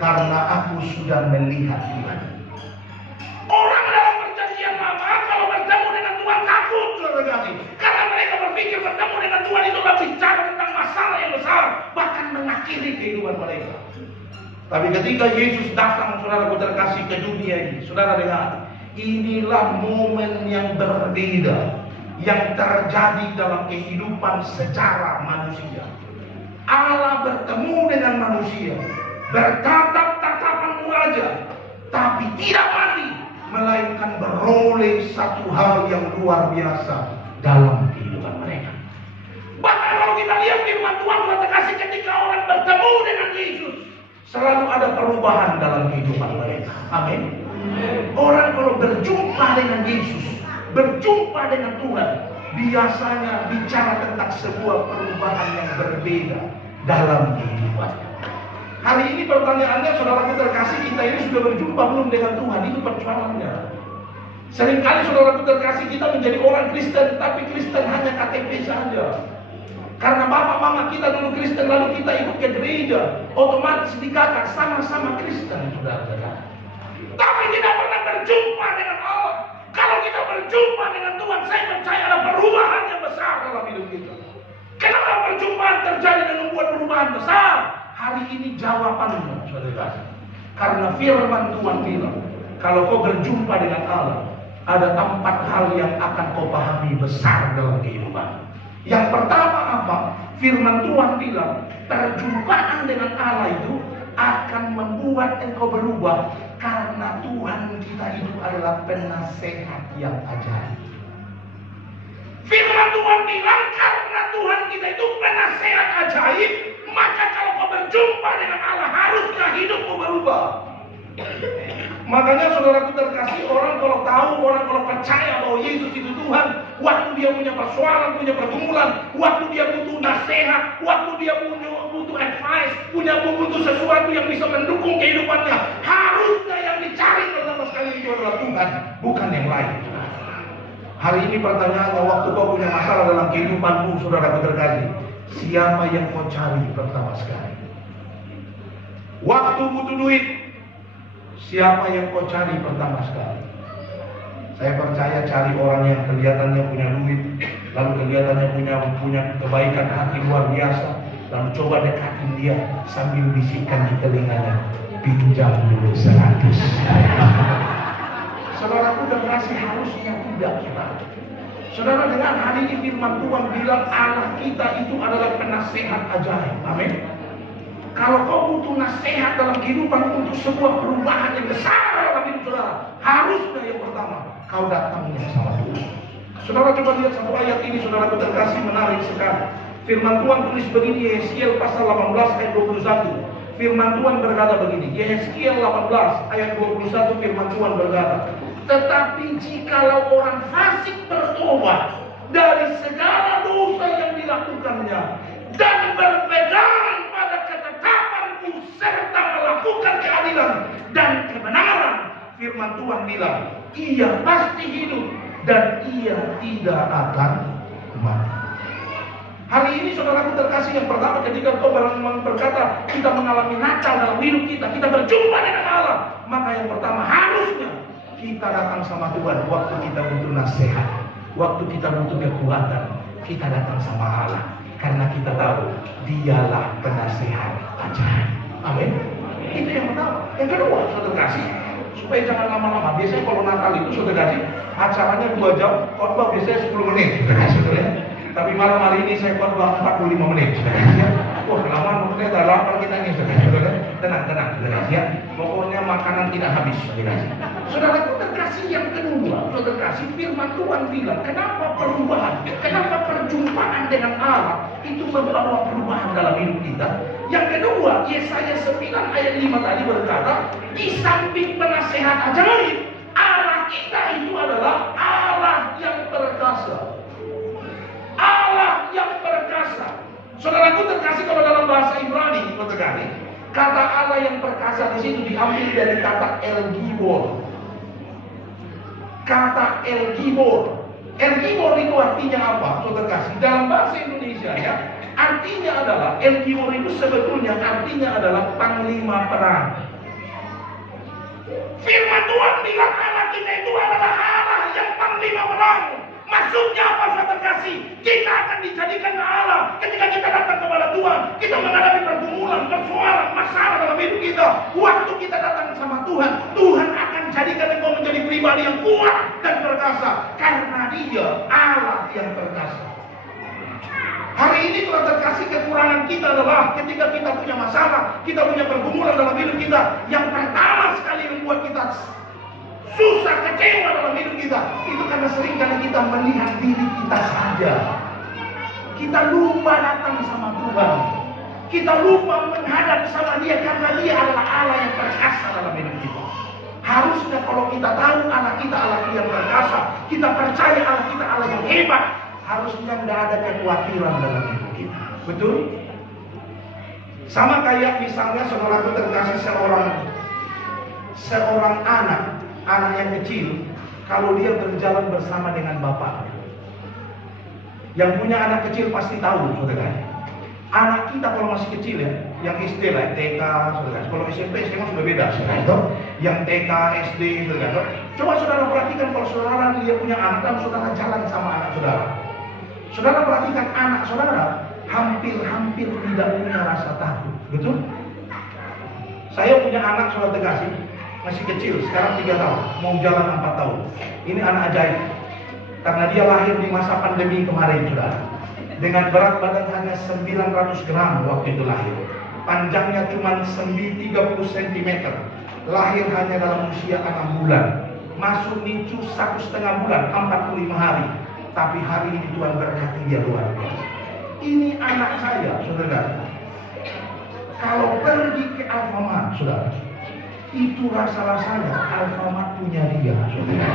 karena aku sudah melihat Tuhan. Orang dalam perjanjian lama kalau bertemu dengan Tuhan takut, saudara kasih, karena mereka berpikir bertemu dengan Tuhan itu adalah bicara tentang masalah yang besar, bahkan mengakhiri kehidupan mereka. Tapi ketika Yesus datang, saudara terkasih, ke dunia ini, saudara dengar, inilah momen yang berbeda yang terjadi dalam kehidupan secara manusia. Allah bertemu dengan manusia, bertatap tatapan wajah, tapi tidak mati, melainkan beroleh satu hal yang luar biasa dalam kehidupan mereka. Bahkan kalau kita lihat firman Tuhan terkasih, ketika orang bertemu dengan Yesus, selalu ada perubahan dalam kehidupan mereka. Amin. Orang kalau berjumpa dengan Yesus, berjumpa dengan Tuhan, biasanya bicara tentang sebuah perubahan yang berbeda dalam kehidupan. Hari ini pertanyaannya, saudaraku terkasih, kita ini sudah berjumpa belum dengan Tuhan? Itu persoalannya. Seringkali saudaraku terkasih, kita menjadi orang Kristen, tapi Kristen hanya KTP saja. Karena bapak mama kita dulu Kristen, lalu kita ikut ke gereja, otomatis dikata sama-sama Kristen, saudara-saudara. Tapi tidak pernah berjumpa dengan Allah. Kalau kita berjumpa dengan Tuhan, saya percaya ada perubahan yang besar dalam hidup kita. Kenapa perjumpaan terjadi dan membuat perubahan besar? Hari ini jawabannya, saudara. Karena firman Tuhan bilang, kalau kau berjumpa dengan Allah, ada 4 hal yang akan kau pahami besar dalam kehidupan. Yang pertama apa? Firman Tuhan bilang, perjumpaan dengan Allah itu akan membuat engkau berubah, karena Tuhan kita itu adalah penasehat yang ajaib. Firman Tuhan bilang, karena Tuhan kita itu penasehat ajaib, maka kalau kau berjumpa dengan Allah, haruslah hidupmu berubah. Makanya saudaraku terkasih, orang kalau tahu, orang kalau percaya bahwa Yesus itu Tuhan, waktu dia punya persoalan, punya pergumulan, waktu dia butuh nasihat, waktu dia butuh advice, butuh sesuatu yang bisa mendukung kehidupannya, harusnya yang dicari pertama sekali itu adalah Tuhan, bukan yang lain. Hari ini pertanyaannya, waktu kau punya masalah dalam kehidupanmu, saudaraku terkasih, siapa yang kau cari pertama sekali? Waktu butuh duit, siapa yang kau cari pertama sekali? Saya percaya cari orang yang kelihatannya punya duit, lalu kelihatannya punya kebaikan hati luar biasa, lalu coba dekatin dia sambil bisikkan di telinganya, pinjam dulu 100. Saudaraku terkasih, harusnya tidak kita. Saudara dengar, hari ini firman Tuhan bilang Allah kita itu adalah penasehat ajaib. Amin. Kalau kau butuh nasihat dalam kehidupan untuk sebuah perubahan yang besar dalam hidup saudara, harusnya yang pertama kau datangnya sama Tuhan. Saudara coba lihat satu ayat ini, saudara terkasih, menarik sekali. Firman Tuhan tulis begini, Yeskiel pasal 18 ayat 21. Firman Tuhan berkata begini, Yeskiel 18 ayat 21, firman Tuhan berkata, tetapi jikalau orang fasik bertobat dari segala dosa yang dilakukannya dan berpegang pada ketetapanku serta melakukan keadilan dan kebenaran, firman Tuhan bilang, ia pasti hidup dan ia tidak akan mati. Hari ini saudaraku terkasih, yang pertama ketika kau berkata kita mengalami Natal dalam hidup kita, kita berjumpa dengan Allah, maka yang pertama harusnya kita datang sama Tuhan. Waktu kita butuh nasihat, waktu kita butuh kekuatan, kita datang sama Allah, karena kita tahu dialah penasehat ajaib. Amin. Itu yang pertama. Yang kedua, saudara kasih, supaya jangan lama-lama. Biasanya kalau Natal itu saudara kasih, acaranya 2 jam, khotbah biasanya 10 menit. Saudara. Tapi malam hari ini saya khotbah 45 menit. Wah, lama ternyata lapar kita nih, saudara. tenang ya. Pokoknya makanan tidak habis, saudaraku terkasih. Yang kedua, saudara terkasih, firman Tuhan bilang, kenapa perubahan, kenapa perjumpaan dengan Allah itu membawa perubahan dalam hidup kita. Yang kedua, Yesaya 9 ayat 5 tadi berkata, di samping penasehat ajaib, Allah kita itu adalah Allah yang perkasa. Allah yang perkasa. Saudaraku terkasih, kalau dalam bahasa Ibrani, kata Allah yang perkasa di situ diambil dari kata El Gibor. Kata El Gibor. El Gibor itu artinya apa, saudara terkasih? Dalam bahasa Indonesia ya, artinya adalah El Gibor itu sebetulnya artinya adalah panglima perang. Firman Tuhan bilang Allah kita itu adalah Allah yang panglima perang. Maksudnya apa, saudara terkasih? Kita akan dijadikan Allah ketika kita datang kepada Tuhan. Kita menghadapi pergumulan, persoalan, masalah dalam hidup kita. Waktu kita datang sama Tuhan, Tuhan akan jadikan engkau menjadi pribadi yang kuat dan perkasa. Karena Dia Allah yang perkasa. Hari ini telah terkasih, kekurangan kita adalah ketika kita punya masalah, kita punya pergumulan dalam hidup kita. Yang pertama sekali membuat kita susah, kecewa dalam hidup kita, itu karena seringkali kita melihat diri kita saja. Kita lupa datang sama Tuhan. Kita lupa menghadap sama Dia karena Dia adalah Allah yang perkasa dalam hidup kita. Harusnya kalau kita tahu Allah kita Allah yang perkasa, kita percaya Allah kita Allah yang hebat, harusnya tidak ada kekhawatiran dalam hidup kita. Betul? Sama kayak misalnya saudaraku terkasih, seorang anak yang kecil, kalau dia berjalan bersama dengan bapak. Yang punya anak kecil pasti tahu, saudara. Anak kita kalau masih kecil ya, yang SD lah, TK, saudara. Kalau SMP, SMA sudah beda, saudara. Yang TK, SD, saudara. Coba saudara perhatikan kalau saudara dia punya anak dan saudara jalan sama anak saudara. Saudara perhatikan anak saudara hampir tidak punya rasa takut, betul? Saya punya anak saudara terkasih, masih kecil, sekarang 3 tahun, mau jalan 4 tahun. Ini anak ajaib, karena dia lahir di masa pandemi kemarin, saudara. Dengan berat badan hanya 900 gram waktu itu lahir. Panjangnya cuma 30 cm. Lahir hanya dalam usia 6 bulan. Masuk nicu 1,5 bulan, 45 hari. Tapi hari ini Tuhan berkati dia luar biasa. Ini anak saya, saudara. Kalau pergi ke Alfamart, saudara, itu rasa-rasanya Alfamart punya dia, saudara.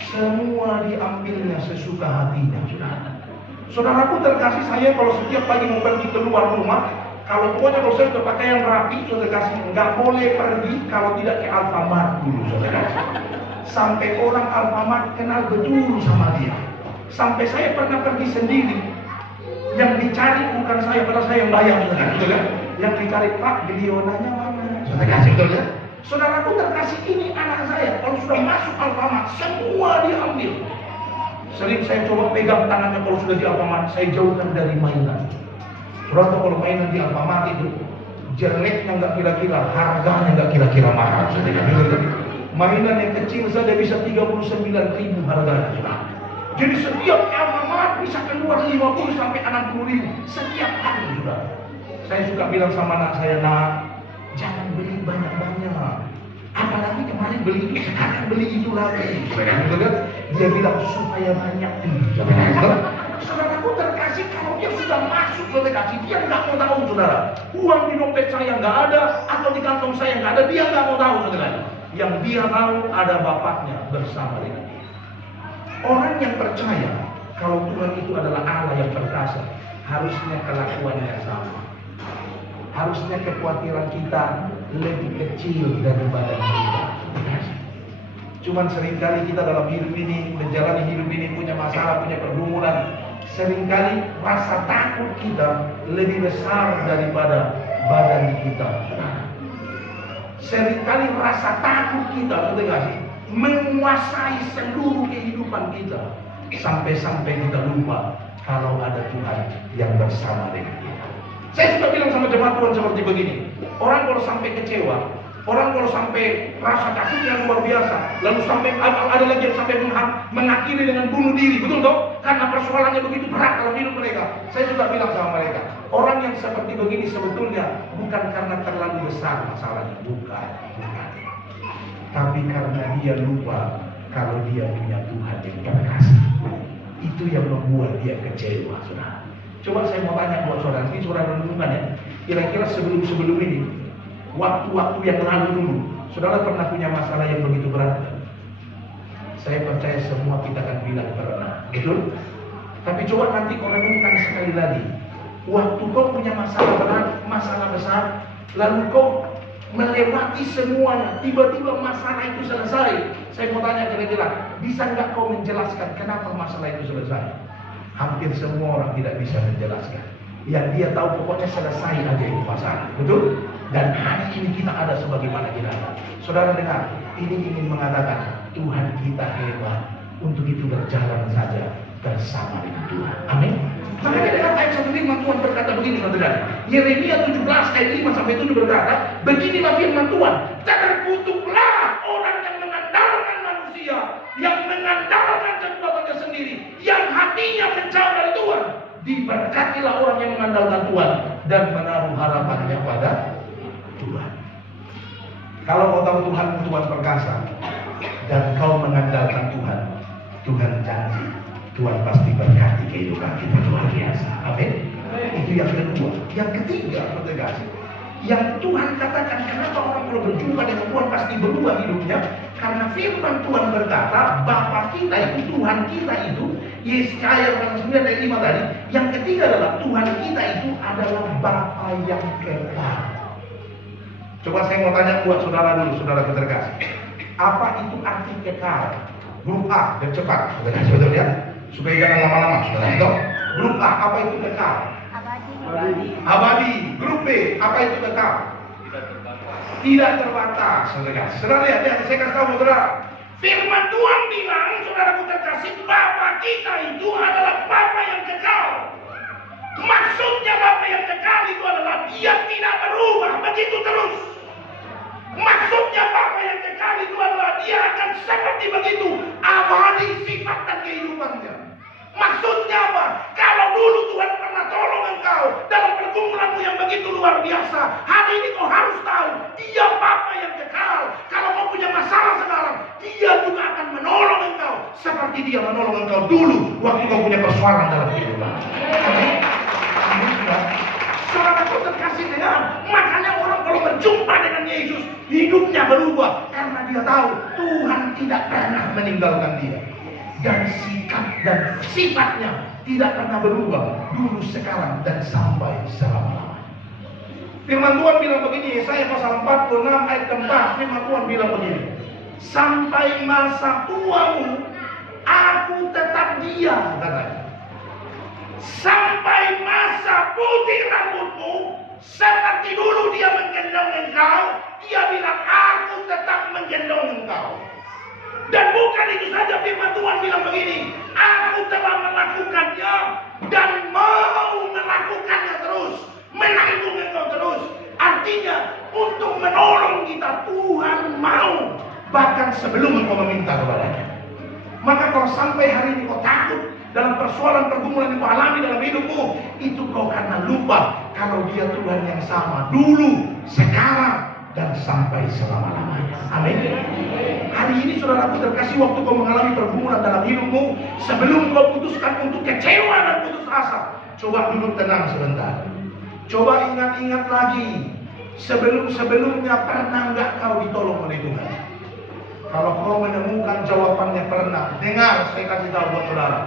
Semua diambilnya sesuka hatinya, saudara. Saudaraku terkasih, saya kalau setiap pagi mau pergi keluar rumah, kalau pokoknya kalau saya sudah pakaian rapi, saudara kasih, nggak boleh pergi kalau tidak ke Alfamart dulu, saudara. Sampai orang Alfamart kenal betul sama dia. Sampai saya pernah pergi sendiri, yang dicari bukan saya, padahal saya yang bayar, saudara. Yang dicari Pak, beliau nanya mana? Saudara kasih, betul ya? Saudaraku terkasih, ini anak saya, kalau sudah masuk Alfamart, semua diambil. Sering saya coba pegang tangannya kalau sudah di Alfamart, saya jauhkan dari mainan. Saudara kalau mainan di Alfamart itu jeleknya nggak kira-kira, harganya nggak kira-kira mahal. Mainan yang kecil saja bisa 39.000 harganya. Jadi setiap Alfamart bisa keluar 50 sampai 60.000 setiap hari, saudara. Saya suka bilang sama anak saya, nak, jangan beli banyak-banyak. Apalagi kemarin beli itu, sekarang beli itu lagi. Dia bilang supaya banyak. Saudaraku terkasih, kalau dia sudah masuk ke terkasih, dia nggak mau tahu, saudara. Uang di dompet saya nggak ada, atau di kantong saya nggak ada, dia nggak mau tahu, saudara. Yang dia tahu ada bapaknya bersama dengan dia. Orang yang percaya kalau Tuhan itu adalah Allah yang perkasa, harusnya kelakuannya sama. Harusnya kekhawatiran kita lebih kecil daripada kita. Cuman seringkali kita dalam hidup ini, menjalani hidup ini punya masalah, punya pergumulan. Seringkali rasa takut kita lebih besar daripada badan kita. Seringkali rasa takut kita, menguasai seluruh kehidupan kita. Sampai-sampai kita lupa kalau ada Tuhan yang bersama dengan kita. Saya suka bilang sama jemaat Tuhan seperti begini. Orang kalau sampai kecewa, Orang kalau sampai rasa takutnya luar biasa, lalu sampai ada lagi yang sampai mengakhiri dengan bunuh diri, betul toh? Karena persoalannya begitu berat dalam hidup mereka. Saya sudah bilang sama mereka, orang yang seperti begini sebetulnya bukan karena terlalu besar masalahnya, bukan. Tapi karena dia lupa kalau dia punya Tuhan yang perkasa. Itu yang membuat dia kecewa, saudara. Coba saya mau tanya buat saudara, ini saudara renungan ya. Kira-kira sebelum ini, waktu-waktu yang lalu dulu, saudara pernah punya masalah yang begitu berat? Saya percaya semua kita akan bilang pernah, betul? Tapi coba nanti kau renungkan sekali lagi. Waktu kau punya masalah berat, masalah besar, lalu kau melewati semuanya, tiba-tiba masalah itu selesai. Saya mau tanya kira-kira, bisa nggak kau menjelaskan kenapa masalah itu selesai? Hampir semua orang tidak bisa menjelaskan. Yang dia tahu pokoknya selesai aja itu masalah, betul? Dan hari ini kita ada sebagaimana kita ada. Saudara dengar, ini ingin mengatakan Tuhan kita hebat. Untuk itu berjalan saja bersama dengan Tuhan. Amin. Makanya dengan ayat 1 firman Tuhan berkata begini, saudara. Yeremia 17 ayat 5-7 berkata, beginilah firman Tuhan, terkutuklah orang yang mengandalkan manusia, yang mengandalkan kekuatannya sendiri, yang hatinya menjauh dari Tuhan. Diberkatilah orang yang mengandalkan Tuhan dan menaruh harapannya pada Tuhan. Kalau kau tahu Tuhan perkasa dan kau mengandalkan Tuhan, Tuhan janji Tuhan pasti berkati kehidupan kita luar biasa. Amin. Itu yang kedua. Yang ketiga, saudara, yang Tuhan katakan kenapa orang kalau berjumpa dengan Tuhan pasti berubah hidupnya, karena firman Tuhan berkata Bapa kita itu, Tuhan kita itu, Yesaya 9 ayat 5 tadi. Yang ketiga adalah Tuhan kita itu adalah Bapa yang kekal. Coba saya mau tanya buat saudara dulu, saudara terkasih, apa itu arti kekal? Huruf A dan cepat, saudara ya, supaya jangan lama-lama, saudara itu. Huruf A, apa itu kekal? Abadi. Grup B, apa itu kekal? Tidak terbatas, saudara. Saudara lihat, saya kasih tahu saudara. Firman Tuhan bilang, saudaraku terkasih, Bapa kita itu adalah Bapa yang kekal. Maksudnya Bapa yang kekal itu adalah Dia tidak berubah begitu terus. Maksudnya Bapa yang kekal itu adalah Dia akan seperti begitu abadi sifat dan kehidupannya. Maksudnya apa? Kalau dulu Tuhan pernah tolong engkau dalam pergumulanmu yang begitu luar biasa, hari ini kau harus tahu Dia Bapa yang kekal. Kalau kau punya masalah sekarang, Dia juga akan menolong engkau seperti Dia menolong engkau dulu waktu kau punya persoalan dalam kehidupan. Saudaraku terkasih dengan, makanya orang kalau berjumpa dengan Yesus, hidupnya berubah karena dia tahu Tuhan tidak pernah meninggalkan dia. Dan sikap dan sifatnya tidak pernah berubah dulu, sekarang, dan sampai selama-lamanya. Firman Tuhan bilang begini, Yesaya pasal 46 ayat 4, firman Tuhan bilang begini, sampai masa tuamu aku tetap diam, katanya. Sampai masa putih rambutmu, seperti dulu dia menggendong engkau, dia bilang aku tetap menggendong engkau. Dan bukan itu saja, firman Tuhan bilang begini, aku telah melakukannya dan mau melakukannya terus, menanggung engkau terus. Artinya untuk menolong kita Tuhan mau, bahkan sebelum engkau meminta kepadanya. Maka kalau sampai hari ini kau takut dalam persoalan pergumulan yang kau alami dalam hidupmu, itu kau karena lupa kalau Dia Tuhan yang sama dulu, sekarang, dan sampai selama-lamanya. Amin. Hari ini saudaraku terkasih, waktu kau mengalami pergumulan dalam hidupmu, sebelum kau putuskan untuk kecewa dan putus asa, coba duduk tenang sebentar. Coba ingat-ingat lagi, sebelum-sebelumnya pernah nggak kau ditolong oleh Tuhan? Kalau kau menemukan jawabannya pernah, dengar saya kasih tahu buat saudara,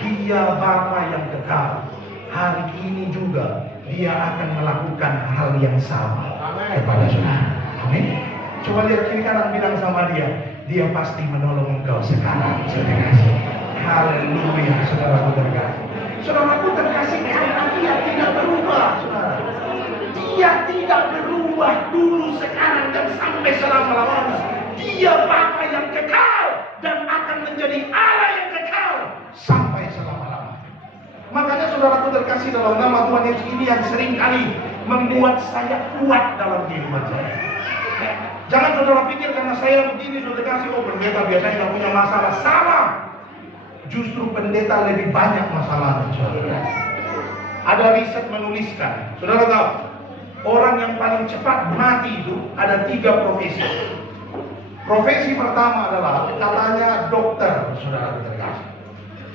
Dia Bapa yang kekal. Hari ini juga Dia akan melakukan hal yang sama kepada saudara. Amin. Coba lihat kiri kanan, bilang sama dia, Dia pasti menolong engkau sekarang, saudara. Haleluya, saudaraku terkasih. Saudaraku terkasih, karena Dia tidak berubah, saudara. Dia tidak berubah dulu, sekarang, dan sampai selama-lamanya. Dia Bapa yang kekal dan akan menjadi Allah yang kekal sampai selama-lamanya. Makanya saudaraku terkasih, dalam nama Tuhan Yesus ini yang sering kali membuat saya kuat dalam kehidupan saya. Jangan saudara pikir karena saya begini saudara kasih, oh pendeta biasanya nggak punya masalah. Salah. Justru pendeta lebih banyak masalahnya, saudara. Ada riset menuliskan, saudara tahu, orang yang paling cepat mati itu ada 3 profesi. Profesi pertama adalah katanya dokter, saudara terkasih.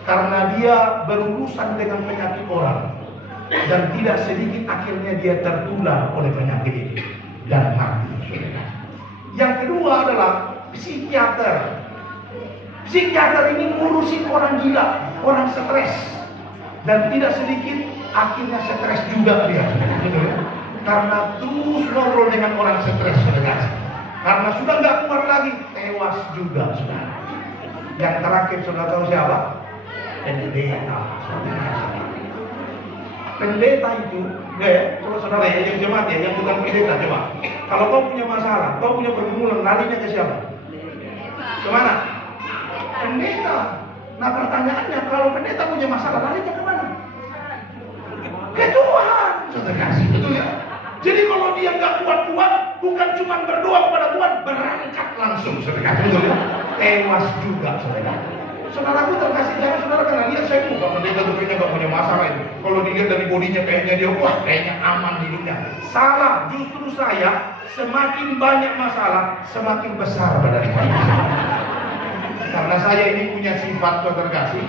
Karena dia berurusan dengan penyakit orang dan tidak sedikit akhirnya dia tertular oleh penyakit ini dan mati, saudara. Yang kedua adalah psikiater. Psikiater ini ngurusin orang gila, orang stres, dan tidak sedikit akhirnya stres juga dia, karena terus ngobrol dengan orang stres, saudara. Karena sudah nggak kuat lagi, tewas juga, saudara. Yang terakhir saudara tahu siapa? Pendeta, saudara. Pendeta itu, coba saudara yang jemaat ya, yang bukan pendeta coba. Kalau kau punya masalah, kau punya pergumulan, larinya ke siapa? Kemana? Pendeta. Nah pertanyaannya, kalau pendeta punya masalah, larinya kemana? Ke Tuhan, saudara kasih, betul ya? Jadi kalau dia nggak kuat-kuat, bukan cuma berdoa kepada Tuhan, berangkat langsung, saudara kasih, betul ya? Tewas juga, saudara. Saudaraku terkasih, jangan saudara karena lihat saya bukan pendeta tuh kayaknya nggak punya masalah itu. Kalau dilihat dari bodinya kayaknya dia wah kayaknya aman hidupnya. Salah, justru saya semakin banyak masalah, semakin besar badan saya. Karena saya ini punya sifat saudara kasih,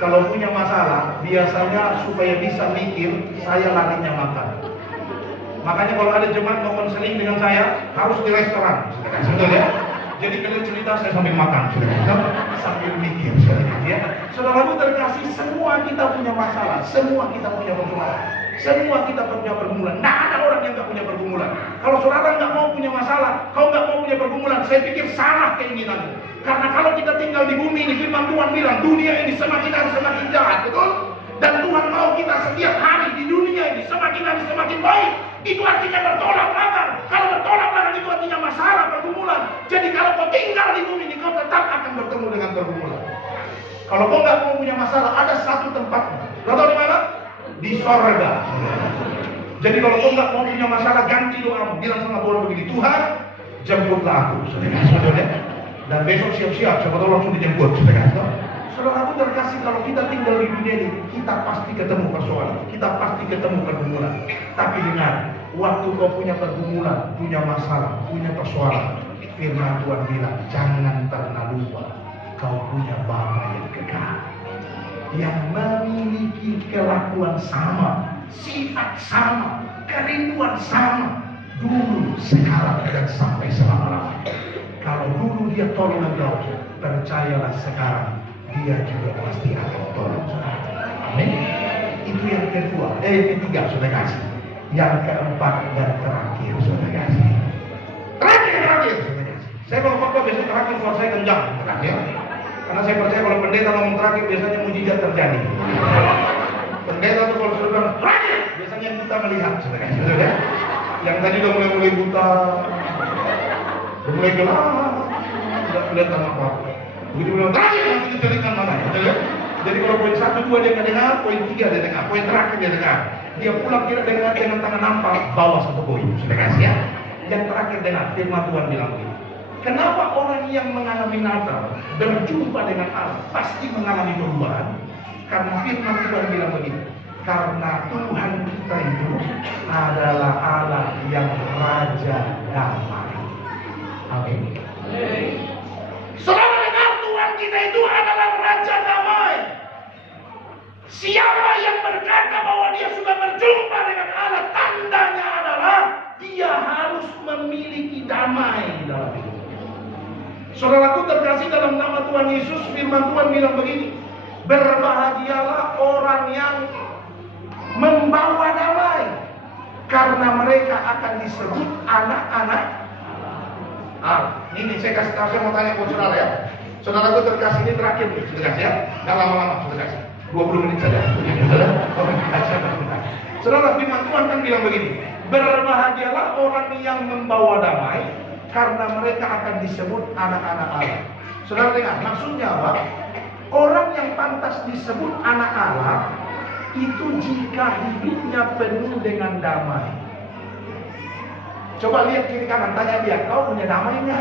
kalau punya masalah biasanya supaya bisa mikir saya larinya makan. Makanya kalau ada jemaat mau konseling dengan saya harus di restoran, saudara kasih, betul ya? Jadi kalian cerita saya sambil makan, saudara, sambil mikir, saudara ya. Saudaraku terkasih, semua kita punya masalah, semua kita punya pergumulan, semua kita punya pergumulan. Nggak ada orang yang nggak punya pergumulan. Kalau saudara nggak mau punya masalah, kau nggak mau punya pergumulan, saya pikir salah keinginanmu. Karena kalau kita tinggal di bumi ini, firman Tuhan bilang dunia ini semakin hari semakin jahat, betul? Dan Tuhan mau kita setiap hari di dunia ini semakin hari semakin baik. Itu artinya bertolak belakang. Kalau bertolak belakang itu artinya masalah, pergumulan. Jadi kalau kau tinggal di bumi ini, kau tetap akan bertemu dengan pergumulan. Kalau kau nggak mau punya masalah, ada satu tempat. Kau tahu di mana? Di sorga. Jadi kalau kau nggak mau punya masalah, ganti doamu. Bilang sama Tuhan begini, Tuhan, jemputlah aku, saudara. Dan besok siap-siap, siapa tahu langsung dijemput, saudara. Saudaraku terkasih, kalau kita tinggal di dunia ini, kita pasti ketemu persoalan, kita pasti ketemu pergumulan. Tapi dengar, waktu kau punya pergumulan, punya masalah, punya persoalan, firman Tuhan bilang, jangan pernah lupa, kau punya Bapa yang kekal, yang memiliki kelakuan sama, sifat sama, kerinduan sama, dulu, sekarang, dan sampai selama-lamanya. Kalau dulu dia tolong engkau, percayalah sekarang dia juga pasti akan tolong. Amin. Itu yang kedua. Yang ketiga, saudara kasih. Yang keempat dan terakhir, saudara kasih. Terakhir, saudara kasih. Saya kalau khotbah biasanya terakhir suara saya kencang, terakhir. Karena saya percaya kalau pendeta ngomong terakhir biasanya mujizat terjadi. Pendeta tuh kalau sudah bilang terakhir, biasanya kita melihat, saudara kasih. Yang tadi udah mulai buta, udah mulai gelap, tidak kelihatan apa-apa. Begitu bilang terakhir langsung dicarikan mana, ya? Jadi kalau poin 1, 2 dia nggak dengar, poin 3 dia dengar, poin terakhir dia dengar. Dia pulang tidak dengar dengan tangan nampak, bawa 1 poin, sudah kasih ya. Yang terakhir dengar, firman Tuhan bilang begini. Kenapa orang yang mengalami Natal berjumpa dengan Allah pasti mengalami perubahan? Karena firman Tuhan bilang begini. Karena Tuhan kita itu adalah Allah yang Raja Damai. Amin. Saudara dengar, Tuhan kita itu adalah Raja Damai. Siapa yang berkata bahwa dia sudah berjumpa dengan Allah, tandanya adalah dia harus memiliki damai di dalam hidup. Saudaraku terkasih, dalam nama Tuhan Yesus, firman Tuhan bilang begini, berbahagialah orang yang membawa damai, karena mereka akan disebut anak-anak Allah. Ini saya kasih tahu, saya mau tanya buat saudara ya. Saudaraku terkasih, ini terakhir nih, saudara ya. Nggak lama-lama, saudara kasih. 20 menit saja. Saudara, firman Tuhan kan bilang begini, berbahagialah orang yang membawa damai, karena mereka akan disebut anak-anak Allah. Saudara dengar, maksudnya apa? Orang yang pantas disebut anak Allah itu jika hidupnya penuh dengan damai. Coba lihat kiri kanan, tanya dia, kau punya damai nggak?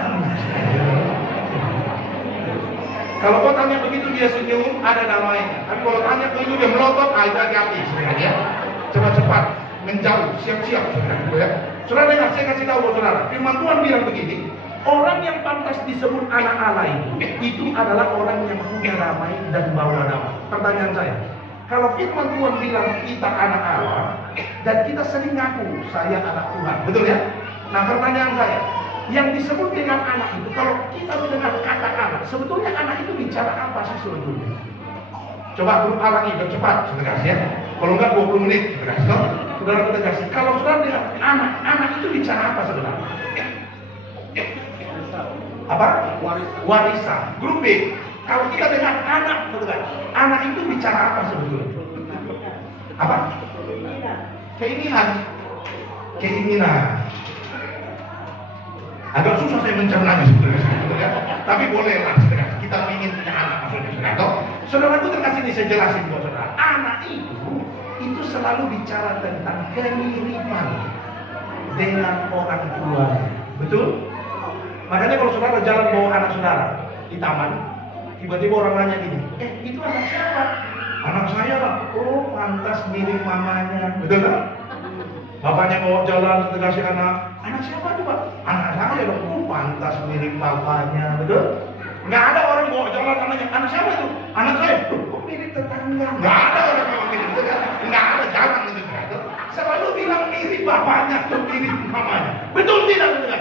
Kalau kau tanya begitu dia senyum, ada damainya. Tapi kalau tanya begitu dia melotot, itu hati-hati sebenarnya. Cepat-cepat menjauh, siap-siap saudara. Saudara dengar, saya kasih tahu buat saudara. Firman Tuhan bilang begini, orang yang pantas disebut anak Allah itu adalah orang yang punya damai dan bawa damai. Pertanyaan saya, kalau firman Tuhan bilang kita anak Allah dan kita sering ngaku saya anak Tuhan, betul ya? Nah pertanyaan saya, yang disebut dengan anak itu, kalau kita mendengar kata anak, sebetulnya anak itu bicara apa sih sebetulnya? Coba grup anak itu cepat, saudara ya. Kalau enggak 20 menit, saudara kita kasih. Kalau saudara dengar anak itu bicara apa sebenarnya? Apa? Warisan. Grup B. Kalau kita dengar anak, saudara, anak itu bicara apa sebetulnya? Apa? Keinginan. Agak susah saya mencernanya sebetulnya, tapi boleh lah kita ingin punya anak maksudnya. Saudara itu terkasih ini saya jelasin buat saudara. Anak itu selalu bicara tentang kemiripan dengan orang tua, betul? Makanya kalau saudara jalan bawa anak saudara di taman, tiba-tiba orang nanya gini, itu anak siapa? Anak saya lah. Oh, pantas mirip mamanya, betul kan? Bapaknya mau jalan kasih anak siapa tuh Pak? Anak saya dong. Oh, pantas mirip bapaknya, betul? Nggak ada orang bawa jalan anaknya, anak siapa itu? Anak saya. Kok mirip tetangga? Nggak ada orang yang mirip tetangga. Nggak ada, jangan itu. Selalu bilang mirip bapaknya atau mirip mamanya. Betul tidak? Betul?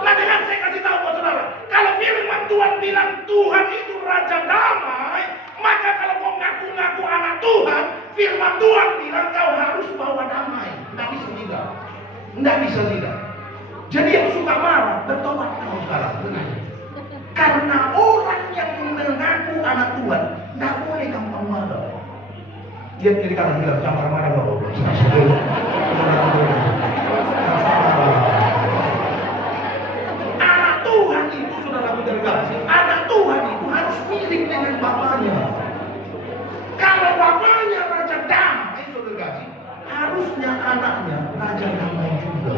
Nah dengan saya kasih tahu buat saudara, kalau firman Tuhan bilang Tuhan itu Raja Damai, maka kalau mau ngaku-ngaku anak Tuhan, firman Tuhan bilang kau harus bawa damai. Nggak bisa tidak. Nggak bisa tidak. Jadi yang suka marah, bertobat kau sekarang. Karena orang yang mengaku anak Tuhan, nggak boleh gampang marah. Lihat kiri kanan bilang, jangan marah kau. Anak Tuhan itu saudara delegasi, anak Tuhan itu harus mirip dengan bapaknya. Kalau bapaknya Raja Damai, delegasi, harusnya anaknya Raja Damai juga.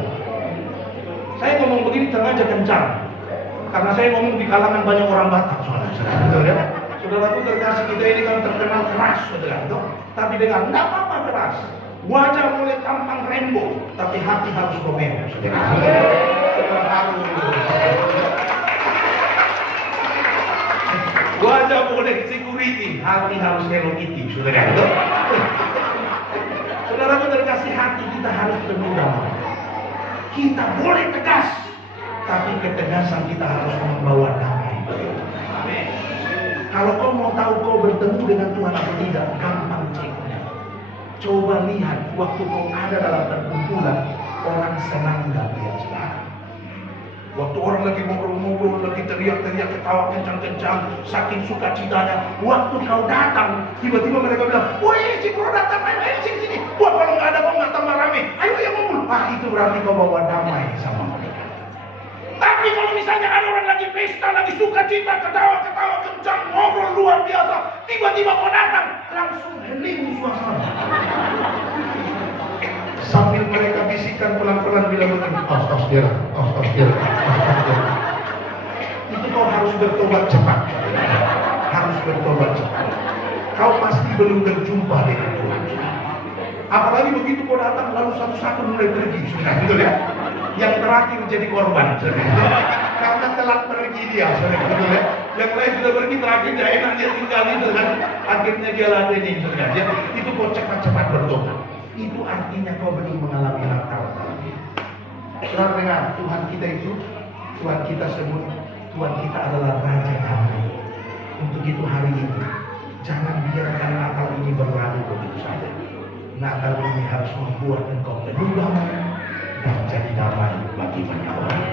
Saya ngomong begini sengaja kencang, karena saya ngomong di kalangan banyak orang Batak, saudara. Saudaraku terkasih, kita ini kan terkenal keras, saudara. Tapi dengan nggak apa-apa keras. Wajah boleh tampang rainbow, tapi hati harus komedi, saudara. Wajah boleh security, hati harus Hello Kitty, saudara. Saudaraku terkasih, hati kita harus penuh damai. Kita boleh tegas, tapi ketegasan kita harus membawa damai. Kalau kau mau tahu kau bertemu dengan Tuhan atau tidak, gampang ceknya. Coba lihat waktu kau ada dalam perkumpulan, orang senang nggak lihat saudara? Waktu orang lagi ngobrol-ngobrol, lagi teriak-teriak, ketawa kencang-kencang, saking sukacitanya. Waktu kau datang, tiba-tiba mereka bilang, woi si bro datang, ayo sini. Wah kalau nggak ada kau nggak tambah rame, ayo ya ngumpul. Itu berarti kau bawa damai sama mereka. Tapi kalau misalnya ada orang lagi pesta, lagi sukacita, ketawa-ketawa kencang, ngobrol luar biasa, tiba-tiba kau datang, langsung hening suasana. Sambil mereka bisikan pelan-pelan bilang begini, astagfirullah. Itu kau harus bertobat cepat. Harus bertobat cepat. Kau pasti belum berjumpa dengan Tuhan. Apalagi begitu kau datang lalu satu-satu mulai pergi, sudah betul ya? Yang terakhir jadi korban, karena telat pergi dia, betul ya? Yang lain sudah pergi, terakhir dia enak dia tinggal itu kan, akhirnya dia ladenin, sudah ya? Itu kau cepat-cepat bertobat. Itu artinya kau belum mengalami Natal. Saudara dengar, Tuhan kita itu, Tuhan kita sebut, Tuhan kita adalah Raja Damai. Untuk itu hari ini, jangan biarkan Natal ini berlalu begitu saja. Natal ini harus membuat engkau penuh damai dan jadi damai bagi banyak orang.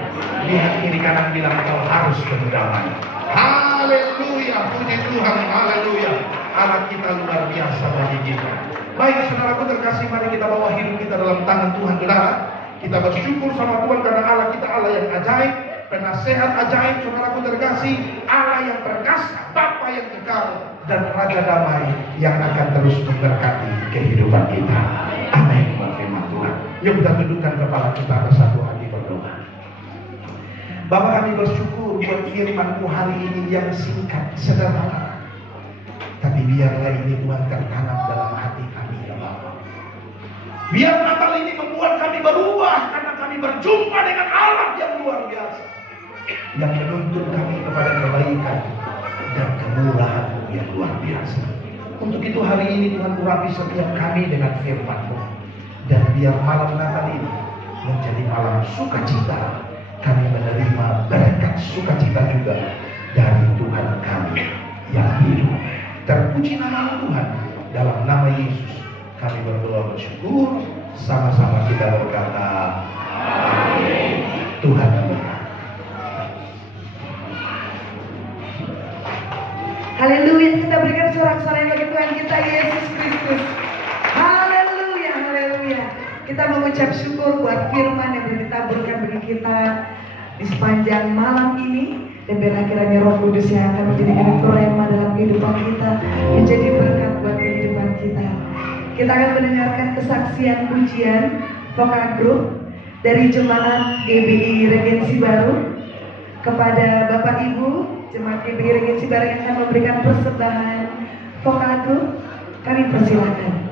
Lihat kiri kanan bilang engkau harus penuh damai. Haleluya, puji Tuhan, haleluya. Allah kita luar biasa bagi kita. Baik saudaraku terkasih, mari kita bawa hidup kita dalam tangan Tuhan saudara. Kita bersyukur sama Tuhan karena Allah kita Allah yang ajaib, penasehat ajaib, saudaraku terkasih, Allah yang perkasa, Bapa yang kekal, dan Raja Damai yang akan terus memberkati kehidupan kita. Amin. Firman Tuhan. Yuk kita tundukkan kepala kita bersatu hati berdoa. Bapa, kami bersyukur buat firman-Mu hari ini yang singkat, sederhana. Tapi biarlah ini Tuhan tertanam dalam hati kami ya Bapa. Biar Natal ini membuat kami berubah karena kami berjumpa dengan Allah yang luar biasa, yang menuntun kami kepada kebaikan dan kemurahan-Mu yang luar biasa. Untuk itu hari ini Tuhan urapi setiap kami dengan firman-Mu. Dan biar malam Natal ini menjadi malam sukacita. Kami menerima berkat sukacita juga dari Tuhan kami yang hidup. Terpuji nama Tuhan. Dalam nama Yesus kami berdoa bersyukur. Sama-sama kita berkata amin. Tuhan memberkati. Haleluya, kita berikan sorak-sorai bagi Tuhan kita Yesus Kristus. Haleluya, haleluya. Kita mengucap syukur buat firman yang boleh ditaburkan bagi kita di sepanjang malam ini. Dan biarlah kiranya Roh Kudus yang akan menjadi rema dalam kehidupan kita, menjadi berkat buat kehidupan kita. Kita akan mendengarkan kesaksian pujian vokal grup dari jemaat GBI Regensi Baru. Kepada Bapak Ibu jemaat GBI Regensi Baru yang akan memberikan persembahan vokal grup, kami persilakan.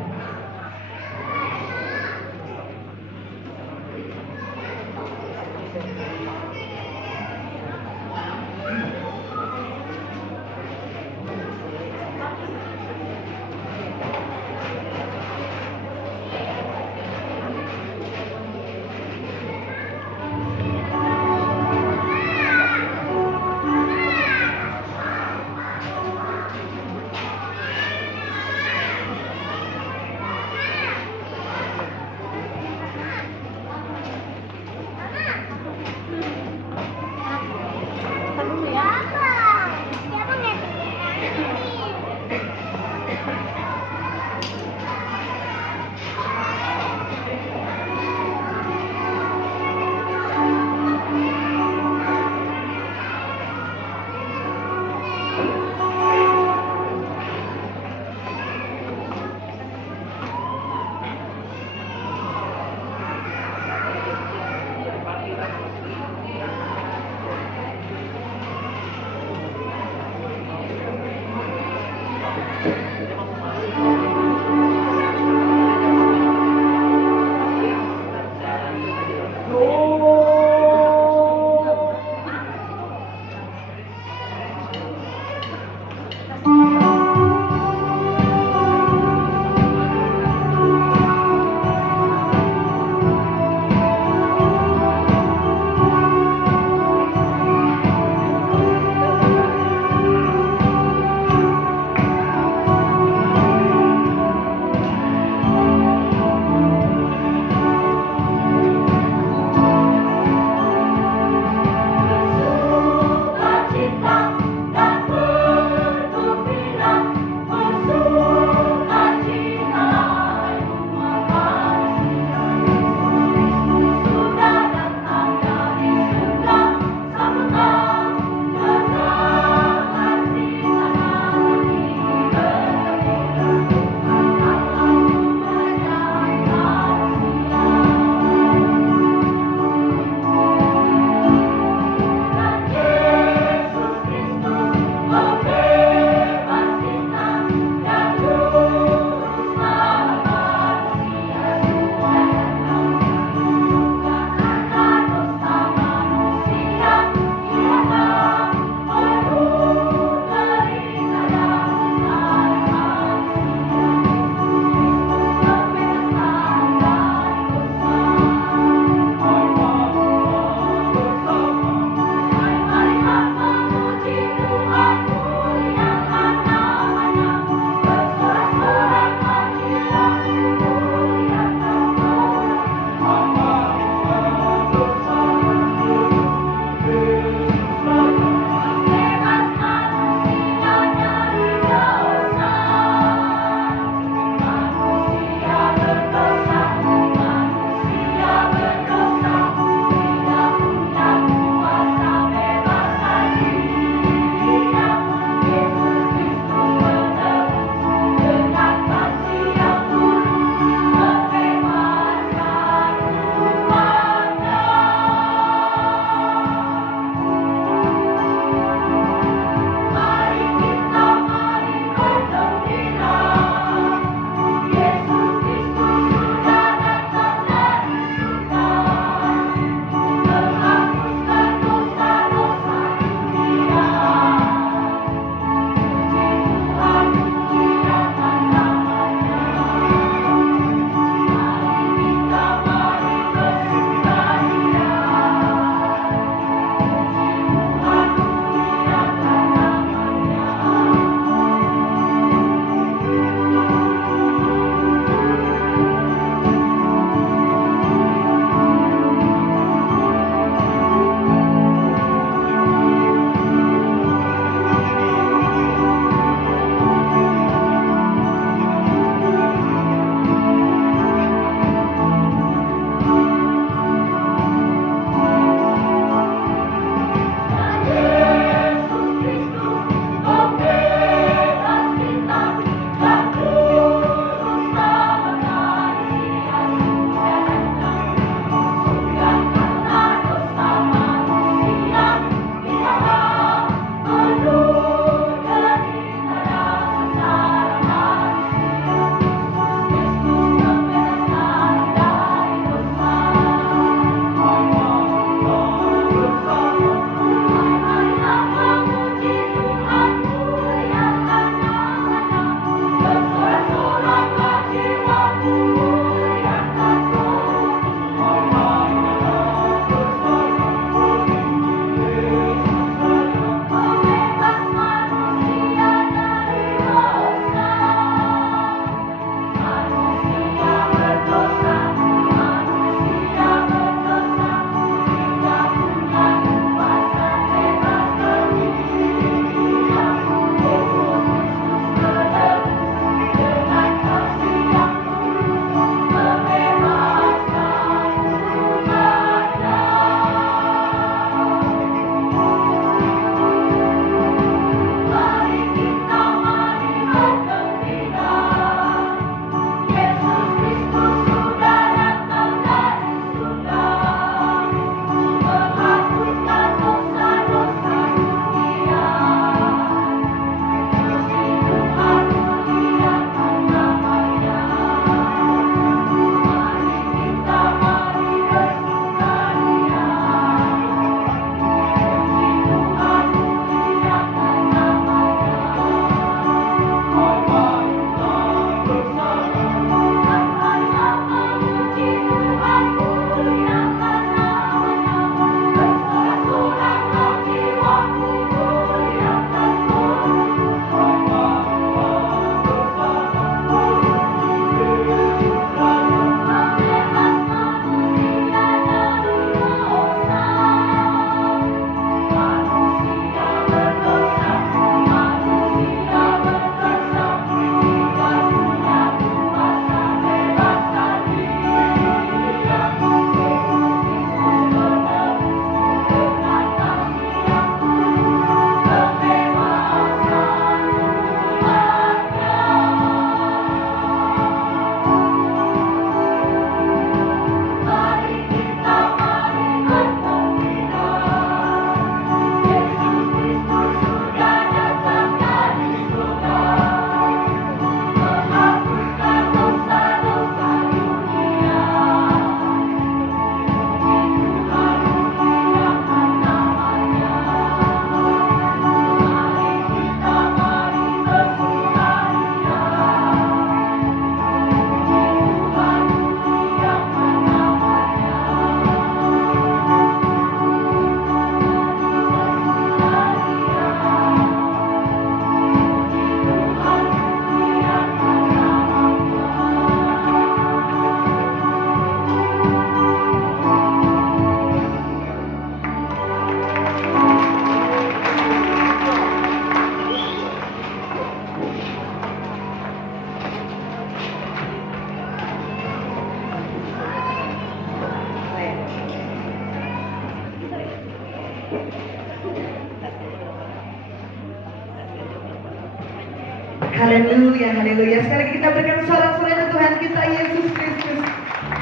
Haleluya, haleluya. Sekali lagi kita berikan sorak-sorai ke Tuhan kita Yesus Kristus.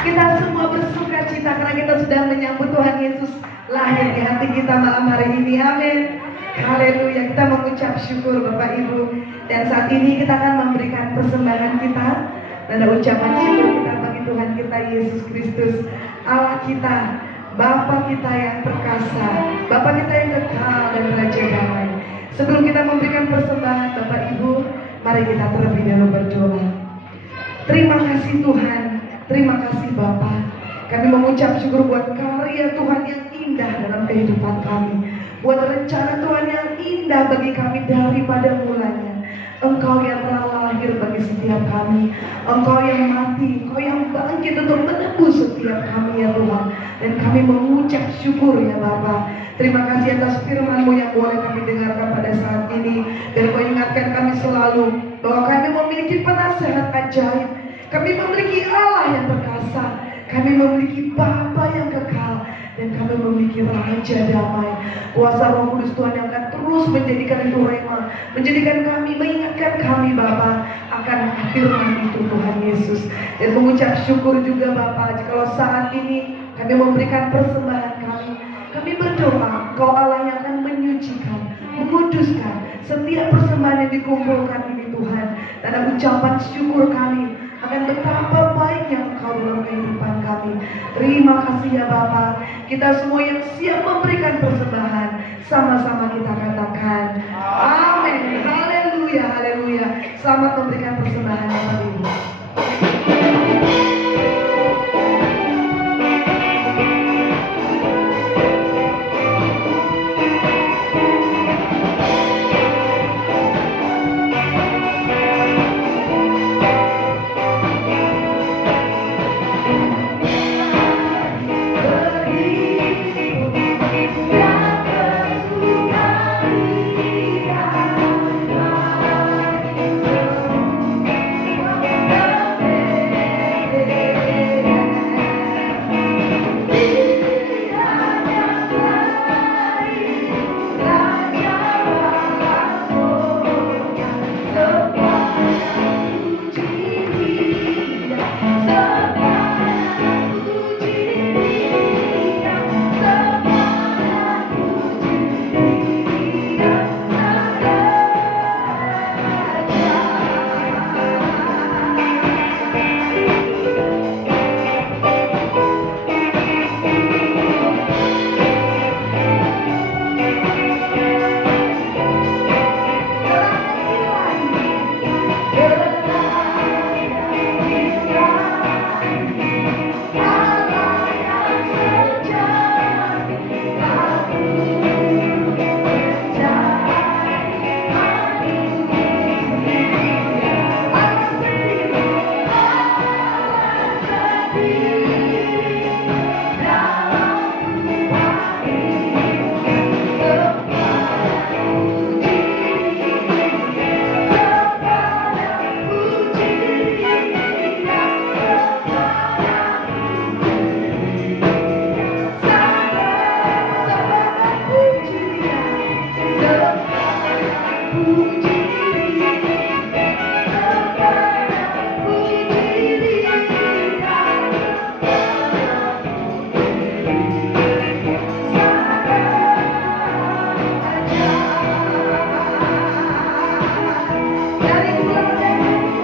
Kita semua bersuka cita karena kita sudah menyambut Tuhan Yesus lahir di hati kita malam hari ini. Amin. Haleluya. Kita mengucap syukur Bapak Ibu. Dan saat ini kita akan memberikan persembahan kita dan ucapan syukur kita bagi Tuhan kita Yesus Kristus, Allah kita, Bapa kita yang perkasa, Bapa kita yang kekal dan Raja damai. Sebelum kita memberikan persembahan Bapak Ibu, mari kita terlebih dahulu berdoa. Terima kasih Tuhan, terima kasih Bapa. Kami mengucap syukur buat karya Tuhan yang indah dalam kehidupan kami, buat rencana Tuhan yang indah bagi kami daripada mulanya. Engkau yang telah lahir bagi setiap kami, Engkau yang mati, Engkau yang bangkit untuk menebus setiap kami ya Tuhan. Dan kami mengucap syukur ya Bapa. Terima kasih atas firman-Mu yang boleh kami dengarkan pada saat ini. Dan Kau ingatkan kami selalu bahwa kami memiliki penasehat ajaib. Kami memiliki Allah yang perkasa. Kami memiliki Bapa yang kekal. Dan kami memiliki Raja damai. Kuasa Roh Kudus Tuhan yang akan terus menjadikan itu rema, menjadikan kami, mengingatkan kami Bapa akan firman itu Tuhan Yesus. Dan mengucap syukur juga Bapa, jikalau saat ini kami memberikan persembahan kami berdoa Engkau Allah yang akan menyucikan, menguduskan setiap persembahan yang dikumpulkan ini Tuhan. Dan ucapan syukur kami akan betapa baiknya Engkau dalam kehidupan kami. Terima kasih ya Bapa. Kita semua yang siap memberikan persembahan, sama-sama kita katakan amin. Haleluya, haleluya. Selamat memberikan persembahan Bapak Ibu.